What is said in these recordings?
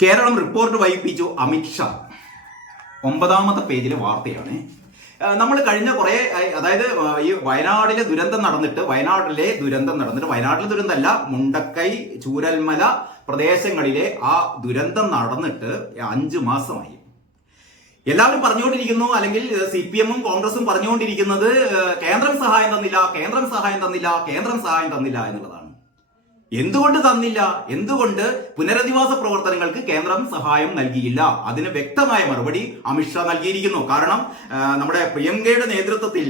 Keralam report വായിപ്പിച്ചു Amit Shah. 9ാമത്തെ പേജിലെ വാർത്തയാണ്. നമ്മൾ കഴിഞ്ഞ കുറേ, അതായത് ഈ വയനാട്ടിലെ ദുരന്തം നടന്നിട്ട് വയനാട്ടിലെ ദുരന്തമല്ല, മുണ്ടക്കൈ ചൂരൽമല പ്രദേശങ്ങളിലെ ആ ദുരന്തം നടന്നിട്ട് 5 മാസമായി. എല്ലാവരും പറഞ്ഞുകൊണ്ടിരിക്കുന്നു, അല്ലെങ്കിൽ CPM-ഉം കോൺഗ്രസും പറഞ്ഞുകൊണ്ടിരിക്കുന്നത് കേന്ദ്രം സഹായം തന്നില്ല എന്നുള്ളതാണ്. എന്തുകൊണ്ട് തന്നില്ല? എന്തുകൊണ്ട് പുനരധിവാസ പ്രവർത്തനങ്ങൾക്ക് കേന്ദ്രം സഹായം നൽകിയില്ല? അതിന് വ്യക്തമായ മറുപടി അമിത്ഷാ നൽകിയിരിക്കുന്നു. കാരണം നമ്മുടെ പ്രിയങ്കയുടെ നേതൃത്വത്തിൽ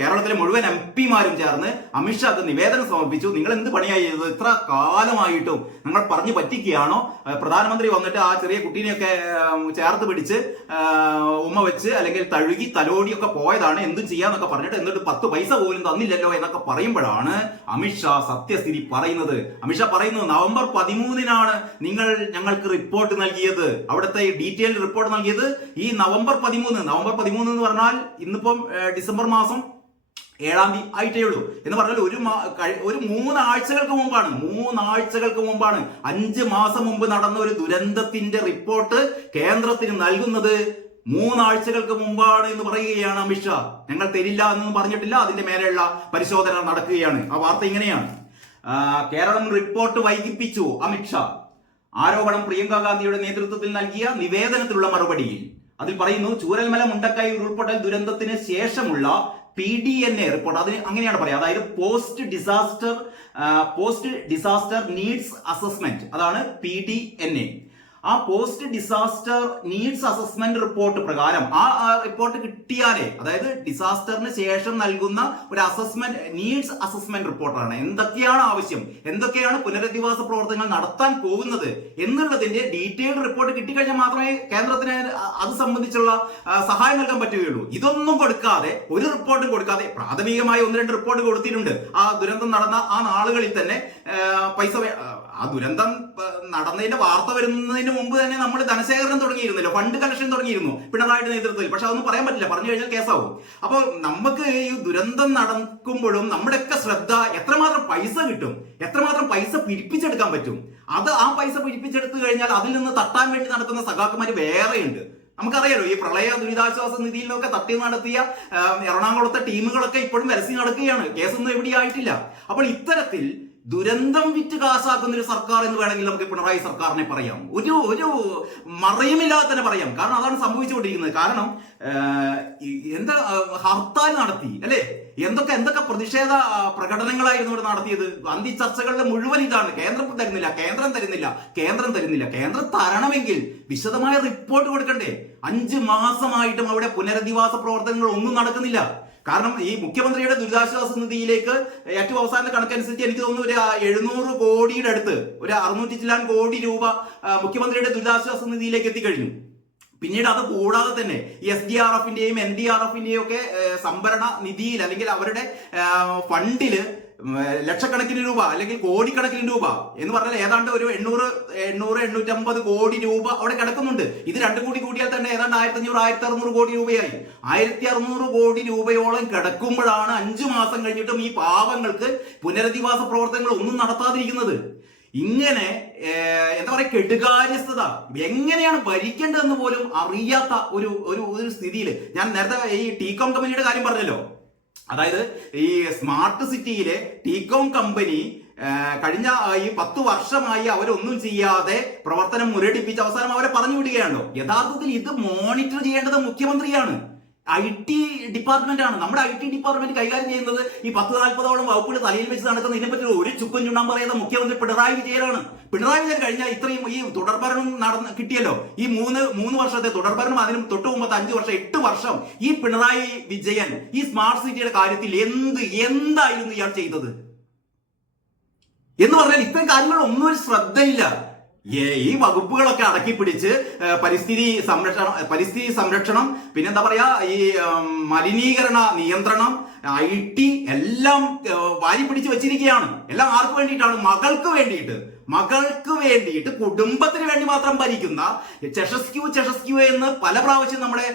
കേരളത്തിലെ മുഴുവൻ MP-മാരും ചേർന്ന് അമിത്ഷാക്ക് നിവേദനം സമർപ്പിച്ചു. നിങ്ങൾ എന്ത് പണിയായി ചെയ്തത്? ഇത്ര കാലമായിട്ടും നിങ്ങൾ പറഞ്ഞു പറ്റിക്കുകയാണോ? പ്രധാനമന്ത്രി വന്നിട്ട് ആ ചെറിയ കുട്ടീനെയൊക്കെ ചേർത്ത് പിടിച്ച് ഉമ്മ വെച്ച് അല്ലെങ്കിൽ തഴുകി തലോടിയൊക്കെ പോയതാണ്, എന്തും ചെയ്യാന്നൊക്കെ പറഞ്ഞിട്ട്, എന്നിട്ട് 10 പൈസ പോലും തന്നില്ലല്ലോ എന്നൊക്കെ പറയുമ്പോഴാണ് അമിത്ഷാ സത്യസ്ഥിതി പറയുന്നത്. അമിത്ഷാ പറയുന്നു, നവംബർ 13-നാണ് നിങ്ങൾ ഞങ്ങൾക്ക് റിപ്പോർട്ട് നൽകിയത്, അവിടുത്തെ ഡീറ്റെയിൽഡ് റിപ്പോർട്ട് നൽകിയത് ഈ നവംബർ 13 എന്ന് പറഞ്ഞാൽ ഇന്നിപ്പം ഡിസംബർ മാസം 7-ാം തീയതി ആയിട്ടേ ഉള്ളൂ. എന്ന് പറഞ്ഞാൽ ഒരു 3 ആഴ്ചകൾക്ക് മുമ്പാണ് 5 മാസം മുമ്പ് നടന്ന ഒരു ദുരന്തത്തിന്റെ റിപ്പോർട്ട് കേന്ദ്രത്തിന് നൽകുന്നത് 3 ആഴ്ചകൾക്ക് മുമ്പാണ് എന്ന് പറയുകയാണ് അമിത്ഷാ. ഞങ്ങൾ തരില്ല എന്നൊന്നും പറഞ്ഞിട്ടില്ല, അതിന്റെ മേലെയുള്ള പരിശോധന നടക്കുകയാണ്. ആ വാർത്ത ഇങ്ങനെയാണ്: കേരളം റിപ്പോർട്ട് വൈകിപ്പിച്ചു അമിത്ഷാ. ആരോപണം പ്രിയങ്ക ഗാന്ധിയുടെ നേതൃത്വത്തിൽ നൽകിയ നിവേദനത്തിലുള്ള മറുപടിയിൽ. അതിൽ പറയുന്നു, ചൂരൽമല മുണ്ടക്കൈ ഉരുൾപൊട്ടൽ ദുരന്തത്തിന് ശേഷമുള്ള PDNA റിപ്പോർട്ട്, അതിന് അങ്ങനെയാണ് പറയുക, അതായത് പോസ്റ്റ് ഡിസാസ്റ്റർ നീഡ്സ് അസസ്മെന്റ്, അതാണ് PDNA. ആ post disaster needs assessment report പ്രകാരം ആ റിപ്പോർട്ട് കിട്ടിയാലേ, അതായത് ഡിസാസ്റ്ററിന് ശേഷം നൽകുന്ന ഒരു നീഡ്സ് അസസ്മെന്റ് റിപ്പോർട്ടാണ്. എന്തൊക്കെയാണ് ആവശ്യം, എന്തൊക്കെയാണ് പുനരധിവാസ പ്രവർത്തനങ്ങൾ നടത്താൻ പോകുന്നത് എന്നുള്ളതിന്റെ ഡീറ്റെയിൽഡ് റിപ്പോർട്ട് കിട്ടിക്കഴിഞ്ഞാൽ മാത്രമേ കേന്ദ്രത്തിന് അത് സംബന്ധിച്ചുള്ള സഹായം നൽകാൻ പറ്റുകയുള്ളൂ. ഇതൊന്നും കൊടുക്കാതെ, ഒരു റിപ്പോർട്ടും കൊടുക്കാതെ, പ്രാഥമികമായി 1-2 റിപ്പോർട്ട് കൊടുത്തിട്ടുണ്ട്. ആ ദുരന്തം നടന്ന ആ നാളുകളിൽ തന്നെ ആ ദുരന്തം നടന്നതിന്റെ വാർത്ത വരുന്നതിന് മുമ്പ് തന്നെ നമ്മൾ ധനശേഖരണം തുടങ്ങിയിരുന്നല്ലോ, ഫണ്ട് കളക്ഷൻ തുടങ്ങിയിരുന്നു പിണറായിയുടെ നേതൃത്വത്തിൽ. പക്ഷെ അതൊന്നും പറയാൻ പറ്റില്ല, പറഞ്ഞു കഴിഞ്ഞാൽ കേസാവും. അപ്പോൾ നമുക്ക് ഈ ദുരന്തം നടക്കുമ്പോഴും നമ്മുടെയൊക്കെ ശ്രദ്ധ എത്രമാത്രം പൈസ കിട്ടും, എത്രമാത്രം പൈസ പിരിപ്പിച്ചെടുക്കാൻ പറ്റും, ആ പൈസ പിരിപ്പിച്ചെടുത്തു കഴിഞ്ഞാൽ അതിൽ നിന്ന് തട്ടാൻ വേണ്ടി നടക്കുന്ന സഖാക്കന്മാര് വേറെയുണ്ട്. നമുക്കറിയാലോ, ഈ പ്രളയ ദുരിതാശ്വാസ നിധിയിൽ നിന്നൊക്കെ തട്ടി നടത്തിയ എറണാകുളത്തെ ടീമുകളൊക്കെ ഇപ്പോഴും വരസി നടക്കുകയാണ്, കേസൊന്നും എവിടെയായിട്ടില്ല. അപ്പോൾ ഇത്തരത്തിൽ ദുരന്തം വിറ്റ് കാശാക്കുന്ന ഒരു സർക്കാർ എന്ന് വേണമെങ്കിൽ നമുക്ക് പിണറായി സർക്കാരിനെ പറയാം. ഒരു മറയുമില്ലാതെ തന്നെ പറയാം. കാരണം അതാണ് സംഭവിച്ചുകൊണ്ടിരിക്കുന്നത്. കാരണം എന്താ ഹർത്താൽ നടത്തി അല്ലെ, എന്തൊക്കെ പ്രതിഷേധ പ്രകടനങ്ങളായിരുന്നു ഇവിടെ നടത്തിയത്. ഗാന്ധി ചർച്ചകളുടെ മുഴുവൻ ഇതാണ്: കേന്ദ്രം തരുന്നില്ല. കേന്ദ്രം തരണമെങ്കിൽ വിശദമായ റിപ്പോർട്ട് കൊടുക്കണ്ടേ? 5 മാസമായിട്ടും അവിടെ പുനരധിവാസ പ്രവർത്തനങ്ങൾ ഒന്നും നടക്കുന്നില്ല. കാരണം ഈ മുഖ്യമന്ത്രിയുടെ ദുരിതാശ്വാസ നിധിയിലേക്ക് ഏറ്റവും അവസാന കണക്കനുസരിച്ച് എനിക്ക് തോന്നുന്നു ഒരു 700 കോടിയുടെ അടുത്ത്, ഒരു 600 ചില്ലാൻ കോടി രൂപ മുഖ്യമന്ത്രിയുടെ ദുരിതാശ്വാസ നിധിയിലേക്ക് എത്തിക്കഴിഞ്ഞു. പിന്നീട് അത് കൂടാതെ തന്നെ SDRF-ന്റെയും NDRF-ന്റെയും ഒക്കെ സംഭരണ നിധിയിൽ, അല്ലെങ്കിൽ അവരുടെ ഫണ്ടില് ലക്ഷക്കണക്കിന് രൂപ അല്ലെങ്കിൽ കോടിക്കണക്കിന് രൂപ എന്ന് പറഞ്ഞാൽ ഏതാണ്ട് ഒരു 850 കോടി രൂപ അവിടെ കിടക്കുന്നുണ്ട്. ഇത് 2 കൂടി കൂടിയാൽ തന്നെ ഏതാണ്ട് 1500-1600 കോടി രൂപയായി. 1600 കോടി രൂപയോളം കിടക്കുമ്പോഴാണ് 5 മാസം കഴിഞ്ഞിട്ടും ഈ പാവങ്ങൾക്ക് പുനരധിവാസ പ്രവർത്തനങ്ങൾ ഒന്നും നടത്താതിരിക്കുന്നത്. ഇങ്ങനെ എന്താ പറയുക, കെടുകാര്യസ്ഥത, എങ്ങനെയാണ് ഭരിക്കേണ്ടതെന്ന് പോലും അറിയാത്ത ഒരു സ്ഥിതിയിൽ. ഞാൻ നേരത്തെ ഈ ടീകോം കമ്പനിയുടെ കാര്യം പറഞ്ഞല്ലോ. അതായത് ഈ സ്മാർട്ട് സിറ്റിയിലെ ടീകോം കമ്പനി കഴിഞ്ഞ ഈ 10 വർഷമായി അവരൊന്നും ചെയ്യാതെ പ്രവർത്തനം മുരടിപ്പിച്ച് അവസാനം അവരെ പറഞ്ഞു വിടുകയാണോ? യഥാർത്ഥത്തിൽ ഇത് മോണിറ്റർ ചെയ്യേണ്ടത് മുഖ്യമന്ത്രിയാണ്, IT ഡിപ്പാർട്ട്മെന്റ് ആണ്. നമ്മുടെ IT ഡിപ്പാർട്ട്മെന്റ് കൈകാര്യം ചെയ്യുന്നത് ഈ 10-40ഓളം വകുപ്പുകൾ തലയിൽ വെച്ച് നടക്കുന്ന, ഇതിനെപ്പറ്റി ഒരു ചുക്കും ചുണ്ടാൻ പറയുന്ന മുഖ്യമന്ത്രി പിണറായി വിജയനാണ്. പിണറായി വിജയൻ കഴിഞ്ഞാൽ ഇത്രയും ഈ തുടർഭരണം കിട്ടിയല്ലോ, ഈ മൂന്ന് വർഷത്തെ തുടർഭരണം, അതിനും തൊട്ട് മുമ്പത്തെ 5 വർഷം 8 വർഷം ഈ പിണറായി വിജയൻ ഈ സ്മാർട്ട് സിറ്റിയുടെ കാര്യത്തിൽ എന്തായിരുന്നു ഇയാൾ ചെയ്തത് എന്ന് പറഞ്ഞാൽ ഇത്തരം കാര്യങ്ങൾ ഒന്നും ഒരു ശ്രദ്ധയില്ല. ഈ വകുപ്പുകളൊക്കെ അടക്കി പിടിച്ച് പരിസ്ഥിതി സംരക്ഷണം, പിന്നെന്താ പറയാ, ഈ മലിനീകരണ നിയന്ത്രണം, IT എല്ലാം വാരി പിടിച്ച് വെച്ചിരിക്കുകയാണ്. എല്ലാം ആർക്ക് വേണ്ടിയിട്ടാണ്? മകൾക്ക് വേണ്ടിയിട്ട്. മകൾക്ക് വേണ്ടിയിട്ട് കുടുംബത്തിന് വേണ്ടി മാത്രം ഭരിക്കുന്ന ചെഷസ്ക്യൂ എന്ന് പല പ്രാവശ്യം നമ്മുടെ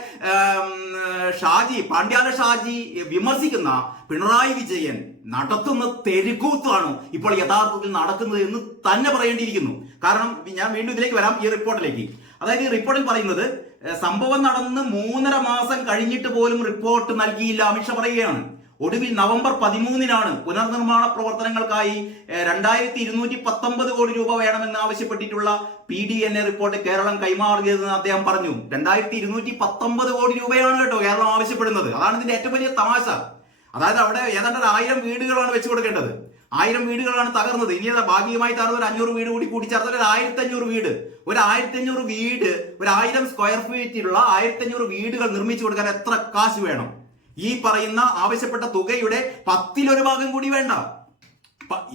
പാണ്ഡ്യാല ഷാജി വിമർശിക്കുന്ന പിണറായി വിജയൻ നടത്തുന്ന തെരുക്കൂത്താണ് ഇപ്പോൾ യഥാർത്ഥത്തിൽ നടക്കുന്നത് എന്ന് തന്നെ പറയേണ്ടിയിരിക്കുന്നു. കാരണം ഞാൻ വീണ്ടും ഇതിലേക്ക് വരാം, ഈ റിപ്പോർട്ടിലേക്ക്. അതായത് ഈ റിപ്പോർട്ടിൽ പറയുന്നത് സംഭവം നടന്ന് 3.5 മാസം കഴിഞ്ഞിട്ട് പോലും റിപ്പോർട്ട് നൽകിയില്ല അമിത്ഷാ പറയുകയാണ്. ഒടുവിൽ നവംബർ 13-നാണ് പുനർനിർമ്മാണ പ്രവർത്തനങ്ങൾക്കായി 2219 കോടി രൂപ വേണമെന്ന് ആവശ്യപ്പെട്ടിട്ടുള്ള PDNA റിപ്പോർട്ട് കേരളം കൈമാറിയതെന്ന് അദ്ദേഹം പറഞ്ഞു. 2219 കോടി രൂപയാണ് കേട്ടോ കേരളം ആവശ്യപ്പെടുന്നത്. അതാണ് ഇതിന്റെ ഏറ്റവും വലിയ തമാശ. അതായത് അവിടെ ഏതാണ്ട് 1000 വീടുകളാണ് വെച്ചു കൊടുക്കേണ്ടത്. 1000 വീടുകളാണ് തകർന്നത്. ഇനി ഭാഗികമായി തകർന്ന 500 വീട് കൂടി കൂട്ടിച്ചേർത്ത 1500 വീട്. ഒരു 1500 വീട്, ഒരു 1000 സ്ക്വയർ ഫീറ്റിലുള്ള 1500 വീടുകൾ നിർമ്മിച്ചു കൊടുക്കാൻ എത്ര കാശ് വേണം? ഈ പറയുന്ന ആവശ്യപ്പെട്ട തുകയുടെ 10-1 ഭാഗം കൂടി വേണ്ട.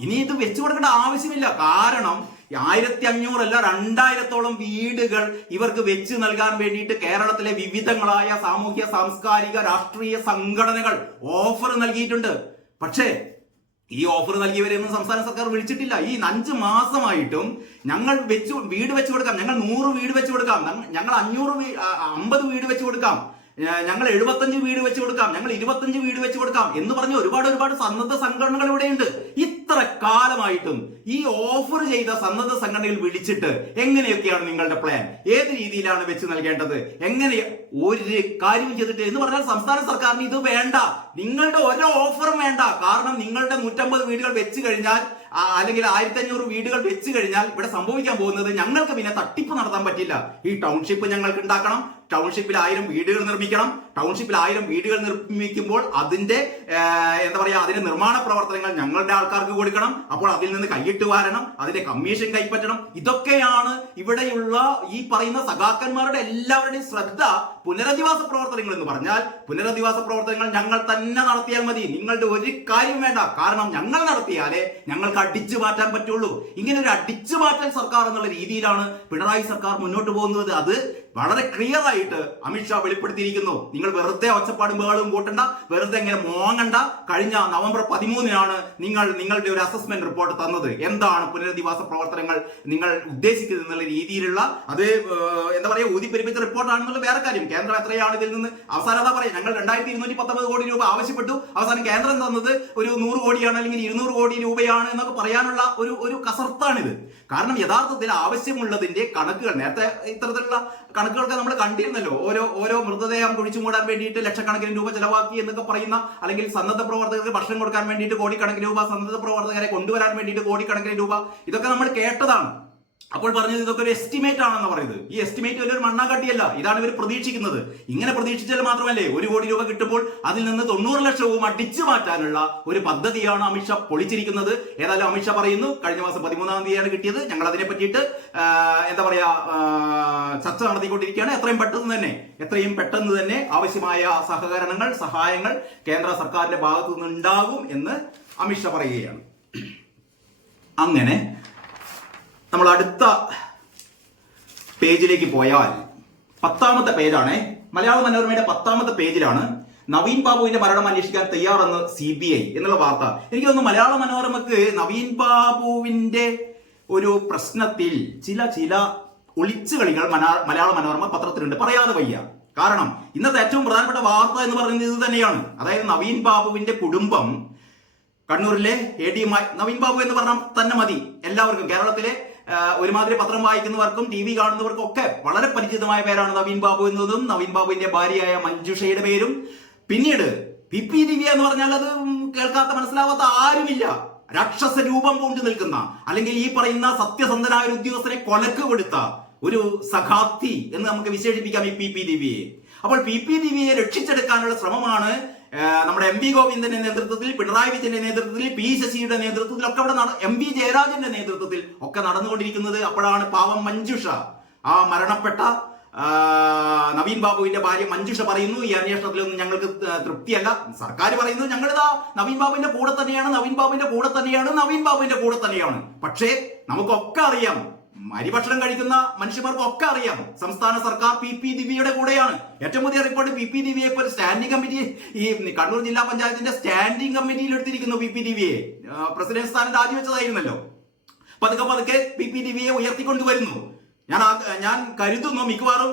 ഇനി ഇത് വെച്ചു കൊടുക്കേണ്ട ആവശ്യമില്ല. കാരണം 1500 അല്ല 2000-ഓളം വീടുകൾ ഇവർക്ക് വെച്ച് നൽകാൻ വേണ്ടിയിട്ട് കേരളത്തിലെ വിവിധങ്ങളായ സാമൂഹ്യ സാംസ്കാരിക രാഷ്ട്രീയ സംഘടനകൾ ഓഫർ നൽകിയിട്ടുണ്ട്. പക്ഷേ ഈ ഓഫർ നൽകിയവരെയൊന്നും സംസ്ഥാന സർക്കാർ വിളിച്ചിട്ടില്ല. ഈ 5 മാസമായിട്ടും ഞങ്ങൾ വീട് വെച്ച് കൊടുക്കാം, ഞങ്ങൾ 100 വീട് വെച്ച് കൊടുക്കാം, ഞങ്ങൾ 50 വീട് വെച്ച് കൊടുക്കാം, ഞങ്ങൾ 75 വീട് വെച്ച് കൊടുക്കാം, ഞങ്ങൾ 25 വീട് വെച്ച് കൊടുക്കാം എന്ന് പറഞ്ഞ് ഒരുപാട് സന്നദ്ധ സംഘടനകൾ ഇവിടെയുണ്ട്. ഇത്ര കാലമായിട്ടും ഈ ഓഫർ ചെയ്ത സന്നദ്ധ സംഘടനകൾ വിളിച്ചിട്ട് എങ്ങനെയൊക്കെയാണ് നിങ്ങളുടെ പ്ലാൻ, ഏത് രീതിയിലാണ് വെച്ച് നൽകേണ്ടത്, എങ്ങനെ ഒരു കാര്യം ചെയ്തിട്ട് എന്ന് പറഞ്ഞാൽ സംസ്ഥാന സർക്കാരിന് ഇത് വേണ്ട. നിങ്ങളുടെ ഓരോ ഓഫറും വേണ്ട. കാരണം നിങ്ങളുടെ 150 വീടുകൾ വെച്ച് കഴിഞ്ഞാൽ അല്ലെങ്കിൽ 1500 വീടുകൾ വെച്ച് കഴിഞ്ഞാൽ ഇവിടെ സംഭവിക്കാൻ പോകുന്നത് ഞങ്ങൾക്ക് പിന്നെ തട്ടിപ്പ് നടത്താൻ പറ്റില്ല. ഈ ടൗൺഷിപ്പ് ഞങ്ങൾക്ക് ഉണ്ടാക്കണം, ടൗൺഷിപ്പിൽ 1000 വീടുകൾ നിർമ്മിക്കണം. ടൗൺഷിപ്പിൽ 1000 വീടുകൾ നിർമ്മിക്കുമ്പോൾ അതിന്റെ അതിന്റെ നിർമ്മാണ പ്രവർത്തനങ്ങൾ ഞങ്ങളുടെ ആൾക്കാർക്ക് കൊടുക്കണം. അപ്പോൾ അതിൽ നിന്ന് കൈയിട്ട് വാരണം, അതിന്റെ കമ്മീഷൻ കൈപ്പറ്റണം. ഇതൊക്കെയാണ് ഇവിടെയുള്ള ഈ പറയുന്ന സഖാക്കന്മാരുടെ എല്ലാവരുടെയും ശ്രദ്ധ. പുനരധിവാസ പ്രവർത്തനങ്ങൾ എന്ന് പറഞ്ഞാൽ പുനരധിവാസ പ്രവർത്തനങ്ങൾ ഞങ്ങൾ തന്നെ നടത്തിയാൽ മതി, നിങ്ങളുടെ ഒരു കാര്യം വേണ്ട. കാരണം ഞങ്ങൾ നടത്തിയാലേ ഞങ്ങൾക്ക് അടിച്ചു മാറ്റാൻ പറ്റുള്ളൂ. ഇങ്ങനെ ഒരു അടിച്ചു മാറ്റൽ സർക്കാർ എന്നുള്ള രീതിയിലാണ് പിണറായി സർക്കാർ മുന്നോട്ട് പോകുന്നത്. അത് വളരെ ക്ലിയർ ആയിട്ട് അമിത്ഷാ വെളിപ്പെടുത്തിയിരിക്കുന്നു. നിങ്ങൾ വെറുതെ ഒച്ചപ്പാടും ബഹളവും കൂട്ടണ്ട, വെറുതെ ഇങ്ങനെ മോങ്ങണ്ട. കഴിഞ്ഞ നവംബർ 13-നാണ് നിങ്ങളുടെ ഒരു അസസ്മെന്റ് റിപ്പോർട്ട് തന്നത്. എന്താണ് പുനരധിവാസ പ്രവർത്തനങ്ങൾ നിങ്ങൾ ഉദ്ദേശിക്കുന്നത് എന്നുള്ള രീതിയിലുള്ള അത് ഊതിപ്പെരിപ്പിച്ച റിപ്പോർട്ടാണെന്നുള്ള വേറെ കാര്യം. കേന്ദ്രം എത്രയാണ് ഇതിൽ നിന്ന് അവസാനം അതാ പറയാം, ഞങ്ങൾ 2219 കോടി രൂപ ആവശ്യപ്പെട്ടു, അവസാനം കേന്ദ്രം തന്നത് ഒരു 100 കോടിയാണ് അല്ലെങ്കിൽ 200 കോടി രൂപയാണ് എന്നൊക്കെ പറയാനുള്ള ഒരു കസർത്താണിത്. കാരണം യഥാർത്ഥത്തിൽ ആവശ്യമുള്ളതിന്റെ കണക്കുകൾ നേരത്തെ ഇത്തരത്തിലുള്ള കണക്കുകളൊക്കെ നമ്മൾ കണ്ടിരുന്നല്ലോ. ഓരോ മൃതദേഹം കുഴിച്ചു മൂടാൻ വേണ്ടിയിട്ട് ലക്ഷക്കണക്കിന് രൂപ ചെലവാക്കി എന്നൊക്കെ പറയുന്ന, അല്ലെങ്കിൽ സന്നദ്ധ പ്രവർത്തകർക്ക് ഭക്ഷണം കൊടുക്കാൻ വേണ്ടിയിട്ട് കോടിക്കണക്കിന് രൂപ, സന്നദ്ധ പ്രവർത്തകരെ കൊണ്ടുവരാൻ വേണ്ടിയിട്ട് കോടിക്കണക്കിന് രൂപ, ഇതൊക്കെ നമ്മൾ കേട്ടതാണ്. അപ്പോൾ പറഞ്ഞത് ഇതൊക്കെ ഒരു എസ്റ്റിമേറ്റ് ആണെന്ന് പറയുന്നത്. ഈ എസ്റ്റിമേറ്റ് വലിയൊരു മണ്ണാങ്കട്ടിയല്ല, ഇതാണ് ഇവർ പ്രതീക്ഷിക്കുന്നത്. ഇങ്ങനെ പ്രതീക്ഷിച്ചാൽ മാത്രമല്ലേ 1 കോടി രൂപ കിട്ടുമ്പോൾ അതിൽ നിന്ന് 90 ലക്ഷവും അടിച്ചു മാറ്റാനുള്ള ഒരു പദ്ധതിയാണ് അമിത്ഷാ പൊളിച്ചിരിക്കുന്നത്. ഏതായാലും അമിത്ഷാ പറയുന്നു കഴിഞ്ഞ മാസം 13-ാം തീയതിയാണ് കിട്ടിയത്, ഞങ്ങൾ അതിനെ പറ്റിയിട്ട് ചർച്ച നടത്തിക്കൊണ്ടിരിക്കുകയാണ്. എത്രയും പെട്ടെന്ന് തന്നെ ആവശ്യമായ സഹകരണങ്ങൾ, സഹായങ്ങൾ കേന്ദ്ര സർക്കാരിന്റെ ഭാഗത്തു നിന്നുണ്ടാകും എന്ന് അമിത്ഷാ പറയുകയാണ്. അങ്ങനെ നമ്മൾ അടുത്ത പേജിലേക്ക് പോയാൽ 10-ാമത്തെ പേജാണ്. മലയാള മനോരമയുടെ 10-ാമത്തെ പേജിലാണ് നവീൻ ബാബുവിന്റെ മരണം അന്വേഷിക്കാൻ തയ്യാറെന്ന് CBI എന്നുള്ള വാർത്ത. എനിക്ക് തോന്നുന്നു മലയാള മനോരമക്ക് നവീൻ ബാബുവിന്റെ ഒരു പ്രശ്നത്തിൽ ചില ഒളിച്ചുകളികൾ മലയാള മനോരമ പത്രത്തിലുണ്ട്, പറയാതെ വയ്യ. കാരണം ഇന്നത്തെ ഏറ്റവും പ്രധാനപ്പെട്ട വാർത്ത എന്ന് പറയുന്നത് ഇത് തന്നെയാണ്. അതായത് നവീൻ ബാബുവിന്റെ കുടുംബം കണ്ണൂരിലെ AD നവീൻ ബാബു എന്ന് പറഞ്ഞാൽ തന്നെ മതി എല്ലാവർക്കും. കേരളത്തിലെ ഒരുമാതിരി പത്രം വായിക്കുന്നവർക്കും TV കാണുന്നവർക്കും ഒക്കെ വളരെ പരിചിതമായ പേരാണ് നവീൻ ബാബു എന്നതും നവീൻ ബാബുവിന്റെ ഭാര്യയായ മഞ്ജുഷയുടെ പേരും. പിന്നീട് PP ദിവ്യ എന്ന് പറഞ്ഞാൽ അത് കേൾക്കാത്ത മനസ്സിലാവാത്ത ആരുമില്ല. രാക്ഷസ രൂപം കൊണ്ട് നിൽക്കുന്ന, അല്ലെങ്കിൽ ഈ പറയുന്ന സത്യസന്ധനായ ഒരു ഉദ്യോഗസ്ഥനെ കൊലക്ക് കൊടുത്ത ഒരു സഖാത്തി എന്ന് നമുക്ക് വിശേഷിപ്പിക്കാം ഈ PP ദിവ്യയെ. അപ്പോൾ PP ദിവ്യയെ രക്ഷിച്ചെടുക്കാനുള്ള ശ്രമമാണ് നമ്മുടെ MV ഗോവിന്ദന്റെ നേതൃത്വത്തിൽ, പിണറായി വിജയന്റെ നേതൃത്വത്തിൽ, P ശശിയുടെ നേതൃത്വത്തിൽ ഒക്കെ അവിടെ MV ജയരാജന്റെ നേതൃത്വത്തിൽ ഒക്കെ നടന്നുകൊണ്ടിരിക്കുന്നത്. അപ്പോഴാണ് പാവം മഞ്ജുഷ, ആ മരണപ്പെട്ട നവീൻ ബാബുവിന്റെ ഭാര്യ മഞ്ജുഷ പറയുന്നു, ഈ അന്വേഷണത്തിലൊന്നും ഞങ്ങൾക്ക് തൃപ്തിയല്ല. സർക്കാർ പറയുന്നു ഞങ്ങളിതാ നവീൻ ബാബുവിന്റെ കൂടെ തന്നെയാണ്. പക്ഷേ നമുക്കൊക്കെ അറിയാം, അരിഭക്ഷണം കഴിക്കുന്ന മനുഷ്യന്മാർക്കൊക്കെ അറിയാം, സംസ്ഥാന സർക്കാർ PP ദിവ്യയുടെ കൂടെയാണ്. ഏറ്റവും പുതിയ റിപ്പോർട്ട് PP ദിവ്യയെ ഇപ്പോൾ സ്റ്റാൻഡിംഗ് കമ്മിറ്റി, ഈ കണ്ണൂർ ജില്ലാ പഞ്ചായത്തിന്റെ സ്റ്റാൻഡിംഗ് കമ്മിറ്റിയിൽ എടുത്തിരിക്കുന്നു. PP ദിവ്യയെ പ്രസിഡന്റ് സ്ഥാനം രാജിവെച്ചതായിരുന്നല്ലോ. പതുക്കെ പതുക്കെ പി ദിവ്യയെ ഉയർത്തിക്കൊണ്ടുവരുന്നു. ഞാൻ കരുതുന്നു മിക്കവാറും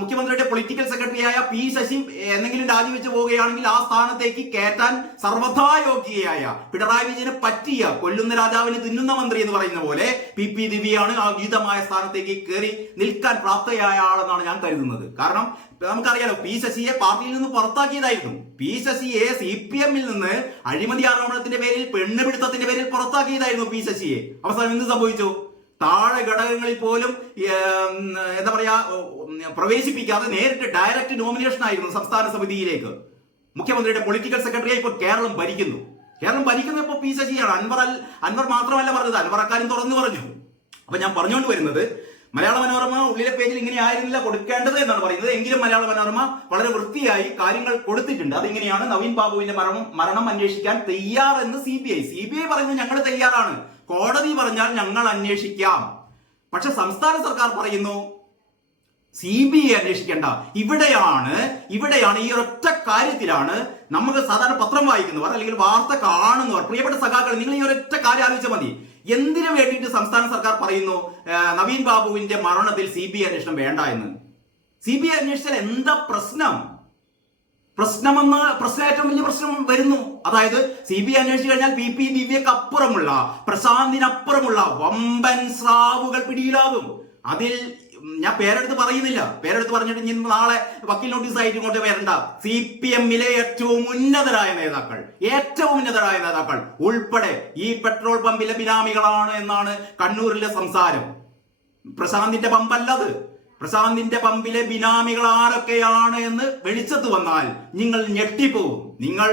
മുഖ്യമന്ത്രിയുടെ പൊളിറ്റിക്കൽ സെക്രട്ടറിയായ പി ശശി എന്തെങ്കിലും രാജിവെച്ച് പോവുകയാണെങ്കിൽ ആ സ്ഥാനത്തേക്ക് കയറ്റാൻ സർവ്വഥാ യോഗ്യയായ പിണറായി വിജയന് പറ്റിയ കൊല്ലുന്ന രാജാവിന് തിന്നുന്ന മന്ത്രി എന്ന് പറയുന്ന പോലെ പി ദിവ്യയാണ് ആ ഉചിതമായ സ്ഥാനത്തേക്ക് കയറി നിൽക്കാൻ പ്രാപ്തയായ ആളെന്നാണ് ഞാൻ കരുതുന്നത്. കാരണം നമുക്കറിയാലോ, പി ശശിയെ പാർട്ടിയിൽ നിന്ന് പുറത്താക്കിയതായിരുന്നു. പി ശശിയെ CPM നിന്ന് അഴിമതി ആരോപണത്തിന്റെ പേരിൽ പെണ്ണുപിടുത്തത്തിന്റെ പേരിൽ പുറത്താക്കിയതായിരുന്നു പി ശശിയെ. അവസാനം എന്ത് സംഭവിച്ചു? താഴെ ഘടകങ്ങളിൽ പോലും എന്താ പറയാ പ്രവേശിപ്പിക്കാതെ നേരിട്ട് ഡയറക്റ്റ് നോമിനേഷൻ ആയിരുന്നു സംസ്ഥാന സമിതിയിലേക്ക്. മുഖ്യമന്ത്രിയുടെ പൊളിറ്റിക്കൽ സെക്രട്ടറിയായി ഇപ്പോൾ കേരളം ഭരിക്കുന്നത് ഇപ്പോൾ പി ശശിയാണ്. അൻവർ മാത്രമല്ല പറഞ്ഞത്, അൻവർ അക്കാര്യം തുറന്നു പറഞ്ഞു. അപ്പൊ ഞാൻ പറഞ്ഞുകൊണ്ട് വരുന്നത്, മലയാള മനോരമ ഉള്ളിലെ പേജിൽ ഇങ്ങനെ ആയിരുന്നില്ല കൊടുക്കേണ്ടത് എന്നാണ് പറയുന്നത്. എങ്കിലും മലയാള മനോരമ വളരെ വൃത്തിയായി കാര്യങ്ങൾ കൊടുത്തിട്ടുണ്ട്. അതിങ്ങനെയാണ്: നവീൻ ബാബുവിന്റെ മരണം അന്വേഷിക്കാൻ തയ്യാറെന്ന് CBI പറയുന്നത് ഞങ്ങൾ തയ്യാറാണ്. കോടതി പറഞ്ഞാൽ ഞങ്ങൾ അന്വേഷിക്കാം. പക്ഷെ സംസ്ഥാന സർക്കാർ പറയുന്നു CBI അന്വേഷിക്കേണ്ട. ഇവിടെയാണ് ഈ ഒരൊറ്റ കാര്യത്തിലാണ് നമുക്ക് സാധാരണ പത്രം വായിക്കുന്നവർ അല്ലെങ്കിൽ വാർത്ത കാണുന്നവർ, പ്രിയപ്പെട്ട സഖാക്കൾ, നിങ്ങൾ ഈ ഒരൊറ്റ കാര്യം ആലോചിച്ചാൽ മതി. എന്തിനു വേണ്ടിയിട്ട് സംസ്ഥാന സർക്കാർ പറയുന്നു നവീൻ ബാബുവിന്റെ മരണത്തിൽ CBI അന്വേഷണം വേണ്ട എന്ന്? CBI അന്വേഷിച്ചാൽ എന്താ പ്രശ്നം? ഏറ്റവും വലിയ പ്രശ്നം വരുന്നു. അതായത് CBI അന്വേഷിച്ചു കഴിഞ്ഞാൽ പി ദിവ്യക്ക് അപ്പുറമുള്ള, പ്രശാന്തിനപ്പുറമുള്ള വമ്പൻ സ്രാവുകൾ പിടിയിലാകും. അതിൽ ഞാൻ പേരെടുത്ത് പറയുന്നില്ല. പേരെടുത്ത് പറഞ്ഞിട്ട് ഇനി നാളെ വക്കീൽ നോട്ടീസ് ആയിട്ട് ഇങ്ങോട്ട് വരണ്ട. CPM-ലെ ഏറ്റവും ഉന്നതരായ നേതാക്കൾ ഉൾപ്പെടെ ഈ പെട്രോൾ പമ്പിലെ ബിനാമികളാണ് എന്നാണ് കണ്ണൂരിലെ സംസാരം. പ്രശാന്തിന്റെ പമ്പല്ലത്. പ്രശാന്തിന്റെ പമ്പിലെ ബിനാമികൾ ആരൊക്കെയാണ് എന്ന് വെളിച്ചത്ത് വന്നാൽ നിങ്ങൾ ഞെട്ടിപ്പോവും. നിങ്ങൾ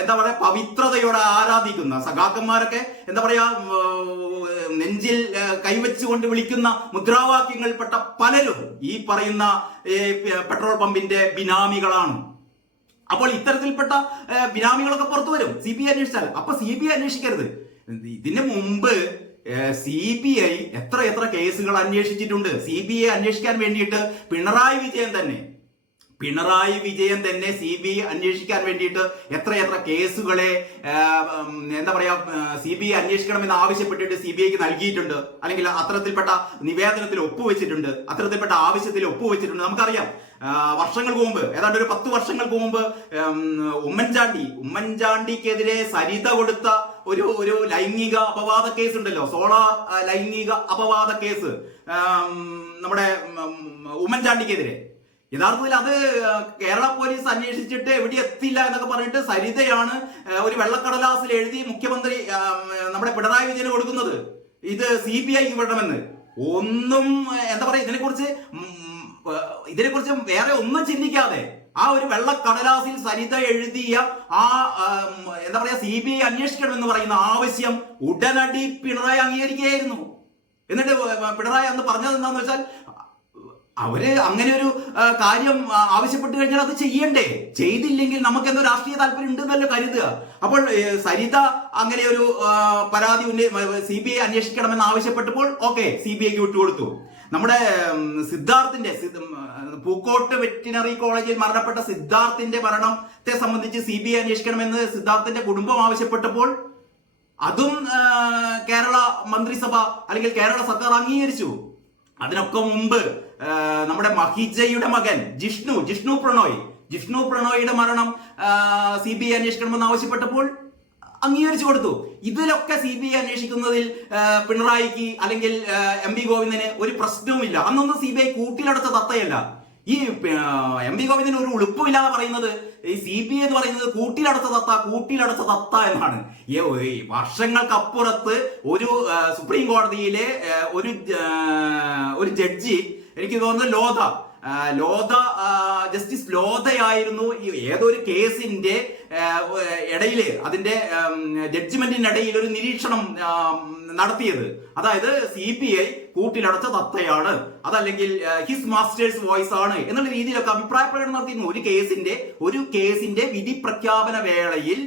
എന്താ പറയാ പവിത്രതയോടെ ആരാധിക്കുന്ന സഖാക്കന്മാരൊക്കെ എന്താ പറയാ നെഞ്ചിൽ കൈവച്ചുകൊണ്ട് വിളിക്കുന്ന മുദ്രാവാക്യങ്ങളിൽപ്പെട്ട പലരും ഈ പറയുന്ന പെട്രോൾ പമ്പിന്റെ ബിനാമികളാണ്. അപ്പോൾ ഇത്തരത്തിൽപ്പെട്ട ബിനാമികളൊക്കെ പുറത്തു വരും CBI അന്വേഷിച്ചാൽ. അപ്പൊ CBI അന്വേഷിക്കരുത്. ഇതിന് മുമ്പ് CBI എത്ര കേസുകൾ അന്വേഷിച്ചിട്ടുണ്ട്. CBI അന്വേഷിക്കാൻ വേണ്ടിയിട്ട് പിണറായി വിജയൻ തന്നെ CBI അന്വേഷിക്കാൻ വേണ്ടിയിട്ട് എത്ര കേസുകളെ എന്താ പറയാ CBI അന്വേഷിക്കണമെന്ന് ആവശ്യപ്പെട്ടിട്ട് CBIക്ക് നൽകിയിട്ടുണ്ട്, അല്ലെങ്കിൽ അത്തരത്തിൽപ്പെട്ട നിവേദനത്തിൽ ഒപ്പുവെച്ചിട്ടുണ്ട്, അത്തരത്തിൽപ്പെട്ട ആവശ്യത്തിൽ ഒപ്പുവെച്ചിട്ടുണ്ട്. നമുക്കറിയാം വർഷങ്ങൾക്ക് മുമ്പ്, ഏതാണ്ട് ഒരു 10 വർഷങ്ങൾക്ക് മുമ്പ് ഉമ്മൻചാണ്ടിക്കെതിരെ സരിത കൊടുത്ത ഒരു ലൈംഗിക അപവാദ കേസ് ഉണ്ടല്ലോ, സോളാർ ലൈംഗിക അപവാദ കേസ് നമ്മുടെ ഉമ്മൻചാണ്ടിക്കെതിരെ. യഥാർത്ഥത്തിൽ അത് കേരള പോലീസ് അന്വേഷിച്ചിട്ട് എവിടെ എത്തില്ല എന്നൊക്കെ പറഞ്ഞിട്ട് സരിതയാണ് ഒരു വെള്ളക്കടലാസിൽ എഴുതി മുഖ്യമന്ത്രി നമ്മുടെ പിണറായി വിജയന് കൊടുക്കുന്നത്, ഇത് CBI വിടണമെന്ന്. ഒന്നും എന്താ പറയാ ഇതിനെക്കുറിച്ച് വേറെ ഒന്നും ചിന്തിക്കാതെ ആ ഒരു വെള്ളക്കടലാസിൽ സരിത എഴുതിയ ആ എന്താ പറയാ CBI അന്വേഷിക്കണമെന്ന് പറയുന്ന ആവശ്യം ഉടനടി പിണറായി അംഗീകരിക്കുകയായിരുന്നു. എന്നിട്ട് പിണറായി അന്ന് പറഞ്ഞത് എന്താന്ന് വെച്ചാൽ, അവര് അങ്ങനെ ഒരു കാര്യം ആവശ്യപ്പെട്ട് കഴിഞ്ഞാൽ അത് ചെയ്യണ്ടേ, ചെയ്തില്ലെങ്കിൽ നമുക്ക് എന്തോ രാഷ്ട്രീയ താല്പര്യം ഉണ്ടെന്നല്ലോ കരുതുക. അപ്പോൾ സരിത അങ്ങനെ ഒരു പരാതി CBI അന്വേഷിക്കണമെന്ന് ആവശ്യപ്പെട്ടപ്പോൾ ഓക്കെ, CBIക്ക് വിട്ടുകൊടുത്തു. നമ്മുടെ സിദ്ധാർത്ഥിന്റെ പൂക്കോട്ട് വെറ്റിനറി കോളേജിൽ മരണപ്പെട്ട സിദ്ധാർത്ഥിന്റെ മരണത്തെ സംബന്ധിച്ച് CBI അന്വേഷിക്കണമെന്ന് സിദ്ധാർത്ഥിന്റെ കുടുംബം ആവശ്യപ്പെട്ടപ്പോൾ അതും കേരള മന്ത്രിസഭ അല്ലെങ്കിൽ കേരള സർക്കാർ അംഗീകരിച്ചു. അതിനൊക്കെ മുമ്പ് നമ്മുടെ മഹിജയുടെ മകൻ ജിഷ്ണു പ്രണോയുടെ മരണം CBI അന്വേഷിക്കണമെന്ന് ആവശ്യപ്പെട്ടപ്പോൾ അംഗീകരിച്ചു കൊടുത്തു. ഇതിലൊക്കെ CBI അന്വേഷിക്കുന്നതിൽ പിണറായിക്ക് അല്ലെങ്കിൽ MV ഗോവിന്ദന് ഒരു പ്രശ്നവുമില്ല. അന്നൊന്നും CBI കൂട്ടിലടച്ച തത്തയല്ല. ഈ MV ഗോവിന്ദന് ഒരു ഉളുപ്പുമില്ലാതെ പറയുന്നത് ഈ CBI എന്ന് പറയുന്നത് കൂട്ടിലടച്ച തത്ത എന്നാണ്. വർഷങ്ങൾക്കപ്പുറത്ത് ഒരു സുപ്രീം കോടതിയിലെ ഒരു ജഡ്ജി, എനിക്ക് തോന്നുന്നത് ജസ്റ്റിസ് ലോധയായിരുന്നു ഏതൊരു കേസിന്റെ ഇടയില്, അതിന്റെ ജഡ്ജ്മെന്റിനിടയിൽ ഒരു നിരീക്ഷണം നടത്തിയത്. അതായത് CBI കൂട്ടിലടച്ച തത്തയാണ്, അതല്ലെങ്കിൽ ഹിസ് മാസ്റ്റേഴ്സ് വോയിസ് ആണ് എന്നുള്ള രീതിയിലൊക്കെ അഭിപ്രായ പ്രകടനം നടത്തിയിരുന്നു. ഒരു കേസിന്റെ വിധി പ്രഖ്യാപന വേളയിൽ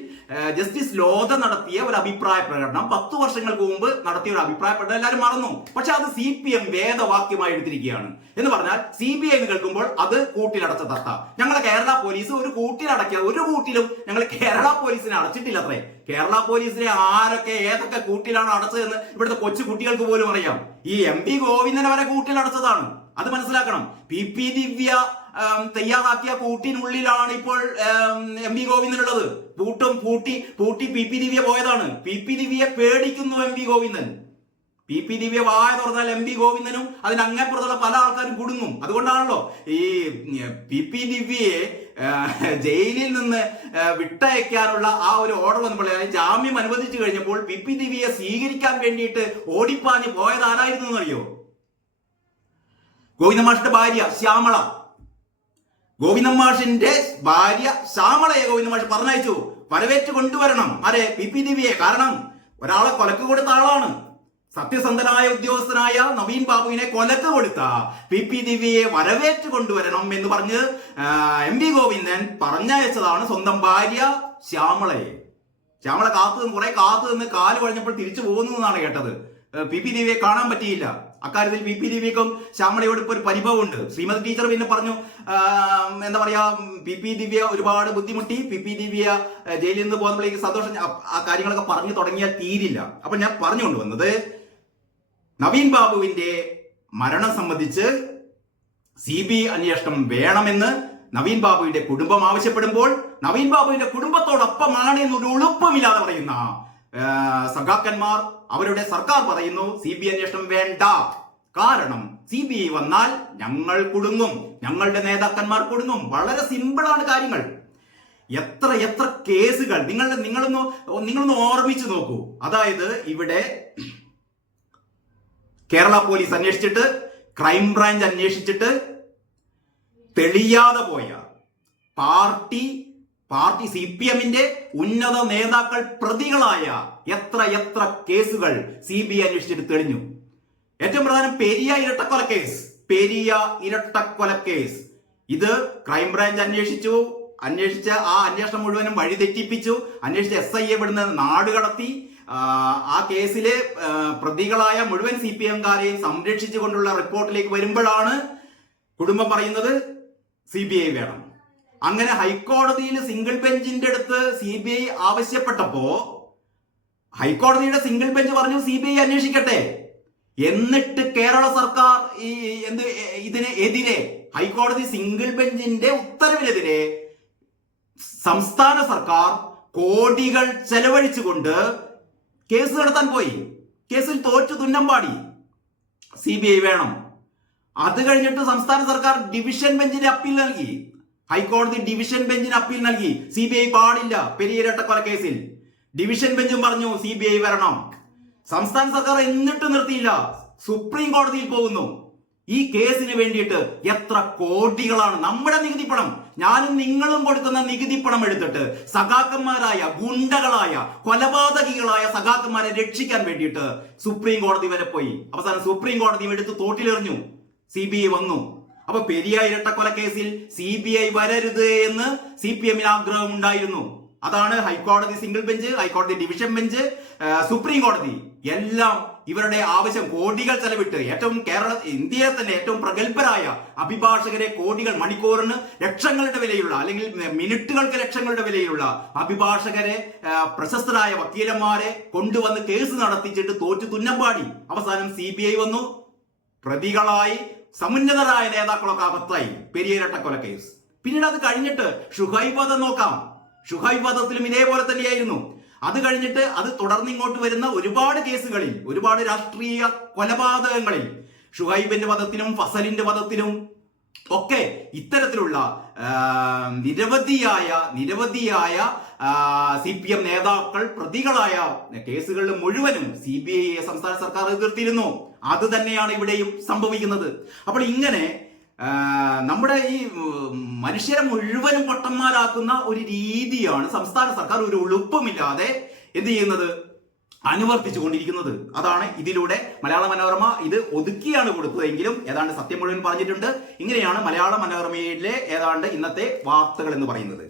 ജസ്റ്റിസ് ലോധ നടത്തിയ ഒരു അഭിപ്രായ പ്രകടനം, 10 വർഷങ്ങൾക്ക് മുമ്പ് നടത്തിയ ഒരു അഭിപ്രായ പ്രകടനം എല്ലാവരും മറന്നു. പക്ഷെ അത് CPM വേദവാക്യമായി എടുത്തിരിക്കുകയാണ്. എന്ന് പറഞ്ഞാൽ CBI എന്ന് കേൾക്കുമ്പോൾ അത് കൂട്ടിലടച്ച തത്ത. ഞങ്ങളെ കേരള പോലീസ് ഒരു കൂട്ടിലും ഞങ്ങൾ കേരള പോലീസിനെ അടച്ചിട്ടില്ല അത്രേ. കേരള പോലീസിലെ ആരൊക്കെ ഏതൊക്കെ കൂട്ടിലാണ് അടച്ചതെന്ന് ഇവിടുത്തെ കൊച്ചു കുട്ടികൾക്ക് പോലും അറിയാം. ഈ MP ഗോവിന്ദനെ വരെ കൂട്ടിൽ അടച്ചതാണ്. അത് മനസ്സിലാക്കണം. PP ദിവ്യ തയ്യാറാക്കിയ കൂട്ടിനുള്ളിലാണ് ഇപ്പോൾ MP ഗോവിന്ദനുള്ളത്. പൂട്ടി PP ദിവ്യ പോയതാണ്. PP ദിവ്യയെ പേടിക്കുന്നു MP ഗോവിന്ദൻ. PP ദിവ്യ വായ തുറന്നാൽ MP ഗോവിന്ദനും അതിനങ്ങപ്പുറത്തുള്ള പല ആൾക്കാരും കുടുങ്ങും. അതുകൊണ്ടാണല്ലോ ഈ PP ദിവ്യയെ ജയിലിൽ നിന്ന് വിട്ടയക്കാനുള്ള ആ ഒരു ഓർഡർ വന്നപ്പോൾ, ജാമ്യം അനുവദിച്ചു കഴിഞ്ഞപ്പോൾ PP ദിവ്യയെ സ്വീകരിക്കാൻ വേണ്ടിയിട്ട് ഓടിപ്പാഞ്ഞ് പോയത് ആരായിരുന്നു എന്നറിയോ? ഗോവിന്ദൻ മാഷിന്റെ ഭാര്യ ശ്യാമള. ഗോവിന്ദൻ മാഷിന്റെ ഭാര്യ ശ്യാമളയെ ഗോവിന്ദൻ മാഷ് പറഞ്ഞയച്ചു. വരവേറ്റ് കൊണ്ടുവരണം ആരെ? PP ദിവ്യയെ. കാരണം ഒരാളെ കൊലക്ക് കൊടുത്ത ആളാണ്. സത്യസന്ധനായ ഉദ്യോഗസ്ഥനായ നവീൻ ബാബുവിനെ കൊലക്ക് കൊടുത്ത PP ദിവ്യയെ വരവേറ്റ് കൊണ്ടുവരണം എന്ന് പറഞ്ഞ് MP ഗോവിന്ദൻ പറഞ്ഞയച്ചതാണ് സ്വന്തം ഭാര്യ ശ്യാമളയെ. ശ്യാമള കുറെ കാത്തു നിന്ന് കാല് കഴിഞ്ഞപ്പോൾ തിരിച്ചു പോകുന്നു എന്നാണ് കേട്ടത്. PP ദിവ്യയെ കാണാൻ പറ്റിയില്ല. അക്കാര്യത്തിൽ PP ദിവ്യക്കും ശ്യാമളയോട് ഇപ്പോൾ ഒരു പരിഭവമുണ്ട്. ശ്രീമതി ടീച്ചർ പിന്നെ പറഞ്ഞു, എന്താ പറയാ, PP ദിവ്യ ഒരുപാട് ബുദ്ധിമുട്ടി, PP ദിവ്യ ജയിലിൽ നിന്ന് പോകുമ്പോഴേക്ക് സന്തോഷം, ആ കാര്യങ്ങളൊക്കെ പറഞ്ഞു തുടങ്ങിയാൽ തീരില്ല. അപ്പൊ ഞാൻ പറഞ്ഞുകൊണ്ടുവന്നത്, നവീൻ ബാബുവിന്റെ മരണം സംബന്ധിച്ച് CBI അന്വേഷണം വേണമെന്ന് നവീൻ ബാബുവിന്റെ കുടുംബം ആവശ്യപ്പെടുമ്പോൾ നവീൻ ബാബുവിന്റെ കുടുംബത്തോടൊപ്പമാണ് എന്നൊരു ഉളുപ്പമില്ലാതെ പറയുന്ന സഖാക്കന്മാർ, അവരുടെ സർക്കാർ പറയുന്നു CBI അന്വേഷണം വേണ്ട. കാരണം CBI വന്നാൽ ഞങ്ങൾ കുടുങ്ങും, ഞങ്ങളുടെ നേതാക്കന്മാർ കുടുങ്ങും. വളരെ സിമ്പിളാണ് കാര്യങ്ങൾ. എത്ര കേസുകൾ നിങ്ങളൊന്ന് ഓർമ്മിച്ചു നോക്കൂ. അതായത് ഇവിടെ കേരള പോലീസ് അന്വേഷിച്ചിട്ട്, ക്രൈംബ്രാഞ്ച് അന്വേഷിച്ചിട്ട് തെളിയാതെ പോയ പാർട്ടി CPM-ന്റെ ഉന്നത നേതാക്കൾ പ്രതികളായ എത്ര കേസുകൾ CBI അന്വേഷിച്ചിട്ട് തെളിഞ്ഞു. ഏറ്റവും പ്രധാനം പെരിയ ഇരട്ടക്കൊല കേസ്. ഇത് ക്രൈംബ്രാഞ്ച് അന്വേഷിച്ച ആ അന്വേഷണം മുഴുവനും വഴിതെറ്റിപ്പിച്ചു. അന്വേഷിച്ച SI ഇവിടുന്ന് നാട് കടത്തി. ആ കേസിലെ പ്രതികളായ മുഴുവൻ CPM-കാരെയും സംരക്ഷിച്ചുകൊണ്ടുള്ള റിപ്പോർട്ടിലേക്ക് വരുമ്പോഴാണ് കുടുംബം പറയുന്നത് CBI വേണം. അങ്ങനെ ഹൈക്കോടതിയിൽ സിംഗിൾ ബെഞ്ചിന്റെ അടുത്ത് CBI ആവശ്യപ്പെട്ടപ്പോ ഹൈക്കോടതിയുടെ സിംഗിൾ ബെഞ്ച് പറഞ്ഞു CBI അന്വേഷിക്കട്ടെ. എന്നിട്ട് കേരള സർക്കാർ ഇതിനെതിരെ, ഹൈക്കോടതി സിംഗിൾ ബെഞ്ചിന്റെ ഉത്തരവിനെതിരെ സംസ്ഥാന സർക്കാർ കോടികൾ ചെലവഴിച്ചുകൊണ്ട് കേസ് നടത്താൻ പോയി. കേസിൽ തോറ്റു തുന്നമ്പാടി. CBI വേണം. അത് കഴിഞ്ഞിട്ട് സംസ്ഥാന സർക്കാർ ഡിവിഷൻ ബെഞ്ചിന് അപ്പീൽ നൽകി. ഹൈക്കോടതി ഡിവിഷൻ ബെഞ്ചിന് അപ്പീൽ നൽകി. CBI പാടില്ല പെരിയ ഇരട്ടക്കൊല കേസിൽ. ഡിവിഷൻ ബെഞ്ചും പറഞ്ഞു CBI വരണം. സംസ്ഥാന സർക്കാർ എന്നിട്ട് നിർത്തിയില്ല, സുപ്രീം കോടതിയിൽ പോകുന്നു. ഈ കേസിന് വേണ്ടിയിട്ട് എത്ര കോടികളാണ് നമ്മുടെ നികുതി പണം, ഞാനും നിങ്ങളും കൊടുക്കുന്ന നികുതി പണം എടുത്തിട്ട് സഖാക്കന്മാരായ ഗുണ്ടകളായ കൊലപാതകികളായ സഖാക്കന്മാരെ രക്ഷിക്കാൻ വേണ്ടിയിട്ട് സുപ്രീം കോടതി വരെ പോയി. അവസാനം സുപ്രീം കോടതി എടുത്ത് തോട്ടിലെറിഞ്ഞു. CBI വന്നു. അപ്പൊ പെരിയ ഇരട്ടക്കൊല കേസിൽ CBI വരരുത് എന്ന് CPM-ന് ആഗ്രഹം ഉണ്ടായിരുന്നു. അതാണ് ഹൈക്കോടതി സിംഗിൾ ബെഞ്ച്, ഹൈക്കോടതി ഡിവിഷൻ ബെഞ്ച്, സുപ്രീം കോടതി എല്ലാം ഇവരുടെ ആവശ്യം കോടികൾ ചെലവിട്ട് ഇന്ത്യയിലെ തന്നെ ഏറ്റവും പ്രഗത്ഭരായ അഭിഭാഷകരെ കോടികൾ, മണിക്കൂറിന് ലക്ഷങ്ങളുടെ വിലയുള്ള അല്ലെങ്കിൽ മിനിറ്റുകൾക്ക് ലക്ഷങ്ങളുടെ വിലയുള്ള അഭിഭാഷകരെ, പ്രശസ്തരായ വക്കീലന്മാരെ കൊണ്ടുവന്ന് കേസ് നടത്തിച്ചിട്ട് തോറ്റു തുന്നമ്പാടി. അവസാനം CBI വന്നു. പ്രതികളായി സമുന്നതരായ നേതാക്കളൊക്കെ അകത്തായി. പെരിയ ഇരട്ടക്കൊല കേസ്. പിന്നീട് അത് കഴിഞ്ഞിട്ട് ഷുഹൈബ് വധം നോക്കാം. ഷുഹൈബ് വധത്തിലും ഇതേപോലെ തന്നെയായിരുന്നു. അത് കഴിഞ്ഞിട്ട് അത് തുടർന്നിങ്ങോട്ട് വരുന്ന ഒരുപാട് കേസുകളിൽ, ഒരുപാട് രാഷ്ട്രീയ കൊലപാതകങ്ങളിൽ, ഷുഹൈബിന്റെ വധത്തിലും ഫസലിന്റെ വധത്തിലും ഒക്കെ ഇത്തരത്തിലുള്ള നിരവധിയായ CPM നേതാക്കൾ പ്രതികളായ കേസുകളിൽ മുഴുവനും CBI സംസ്ഥാന സർക്കാർ എതിർത്തിരുന്നു. അത് തന്നെയാണ് ഇവിടെയും സംഭവിക്കുന്നത്. അപ്പോൾ ഇങ്ങനെ നമ്മുടെ ഈ മനുഷ്യരെ മുഴുവനും പൊട്ടന്മാരാക്കുന്ന ഒരു രീതിയാണ് സംസ്ഥാന സർക്കാർ ഒരു ഉളുപ്പമില്ലാതെ എന്ത് ചെയ്യുന്നത്, അനുവർത്തിച്ചു കൊണ്ടിരിക്കുന്നത്. അതാണ് ഇതിലൂടെ മലയാള മനോരമ ഇത് ഒതുക്കിയാണ് കൊടുത്തതെങ്കിലും ഏതാണ്ട് സത്യം മുഴുവൻ പറഞ്ഞിട്ടുണ്ട്. ഇങ്ങനെയാണ് മലയാള മനോരമയിലെ ഏതാണ്ട് ഇന്നത്തെ വാർത്തകൾ എന്ന് പറയുന്നത്.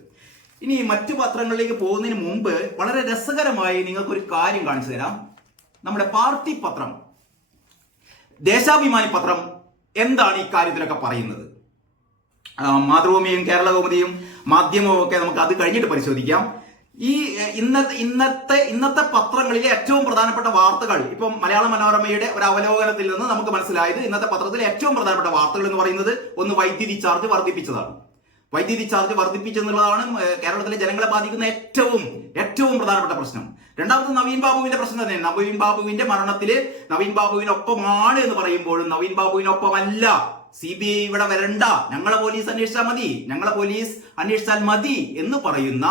ഇനി മറ്റു പത്രങ്ങളിലേക്ക് പോകുന്നതിന് മുമ്പ് വളരെ രസകരമായി നിങ്ങൾക്കൊരു കാര്യം കാണിച്ചു തരാം. നമ്മുടെ പാർട്ടി പത്രം ദേശാഭിമാനി പത്രം എന്താണ് ഈ കാര്യത്തിലൊക്കെ പറയുന്നത്? മാതൃഭൂമിയും കേരള കൗമുദിയും മാധ്യമവും ഒക്കെ നമുക്ക് അത് കഴിഞ്ഞിട്ട് പരിശോധിക്കാം. ഈ ഇന്നത്തെ പത്രങ്ങളിലെ ഏറ്റവും പ്രധാനപ്പെട്ട വാർത്തകൾ ഇപ്പം മലയാള മനോരമയുടെ ഒരു അവലോകനത്തിൽ നിന്ന് നമുക്ക് മനസ്സിലായത് ഇന്നത്തെ പത്രത്തിലെ ഏറ്റവും പ്രധാനപ്പെട്ട വാർത്തകൾ എന്ന് പറയുന്നത് ഒന്ന് വൈദ്യുതി ചാർജ് വർദ്ധിപ്പിച്ചതാണ്. വൈദ്യുതി ചാർജ് വർദ്ധിപ്പിച്ചെന്നുള്ളതാണ് കേരളത്തിലെ ജനങ്ങളെ ബാധിക്കുന്ന ഏറ്റവും പ്രധാനപ്പെട്ട പ്രശ്നം. രണ്ടാമത് നവീൻ ബാബുവിന്റെ പ്രശ്നം തന്നെ. നവീൻ ബാബുവിന്റെ മരണത്തില് നവീൻ ബാബുവിനൊപ്പമാണ് എന്ന് പറയുമ്പോഴും നവീൻ ബാബുവിനൊപ്പമല്ല. CBI ഇവിടെ വരണ്ട, ഞങ്ങളെ പോലീസ് അന്വേഷിച്ചാൽ മതി എന്ന് പറയുന്ന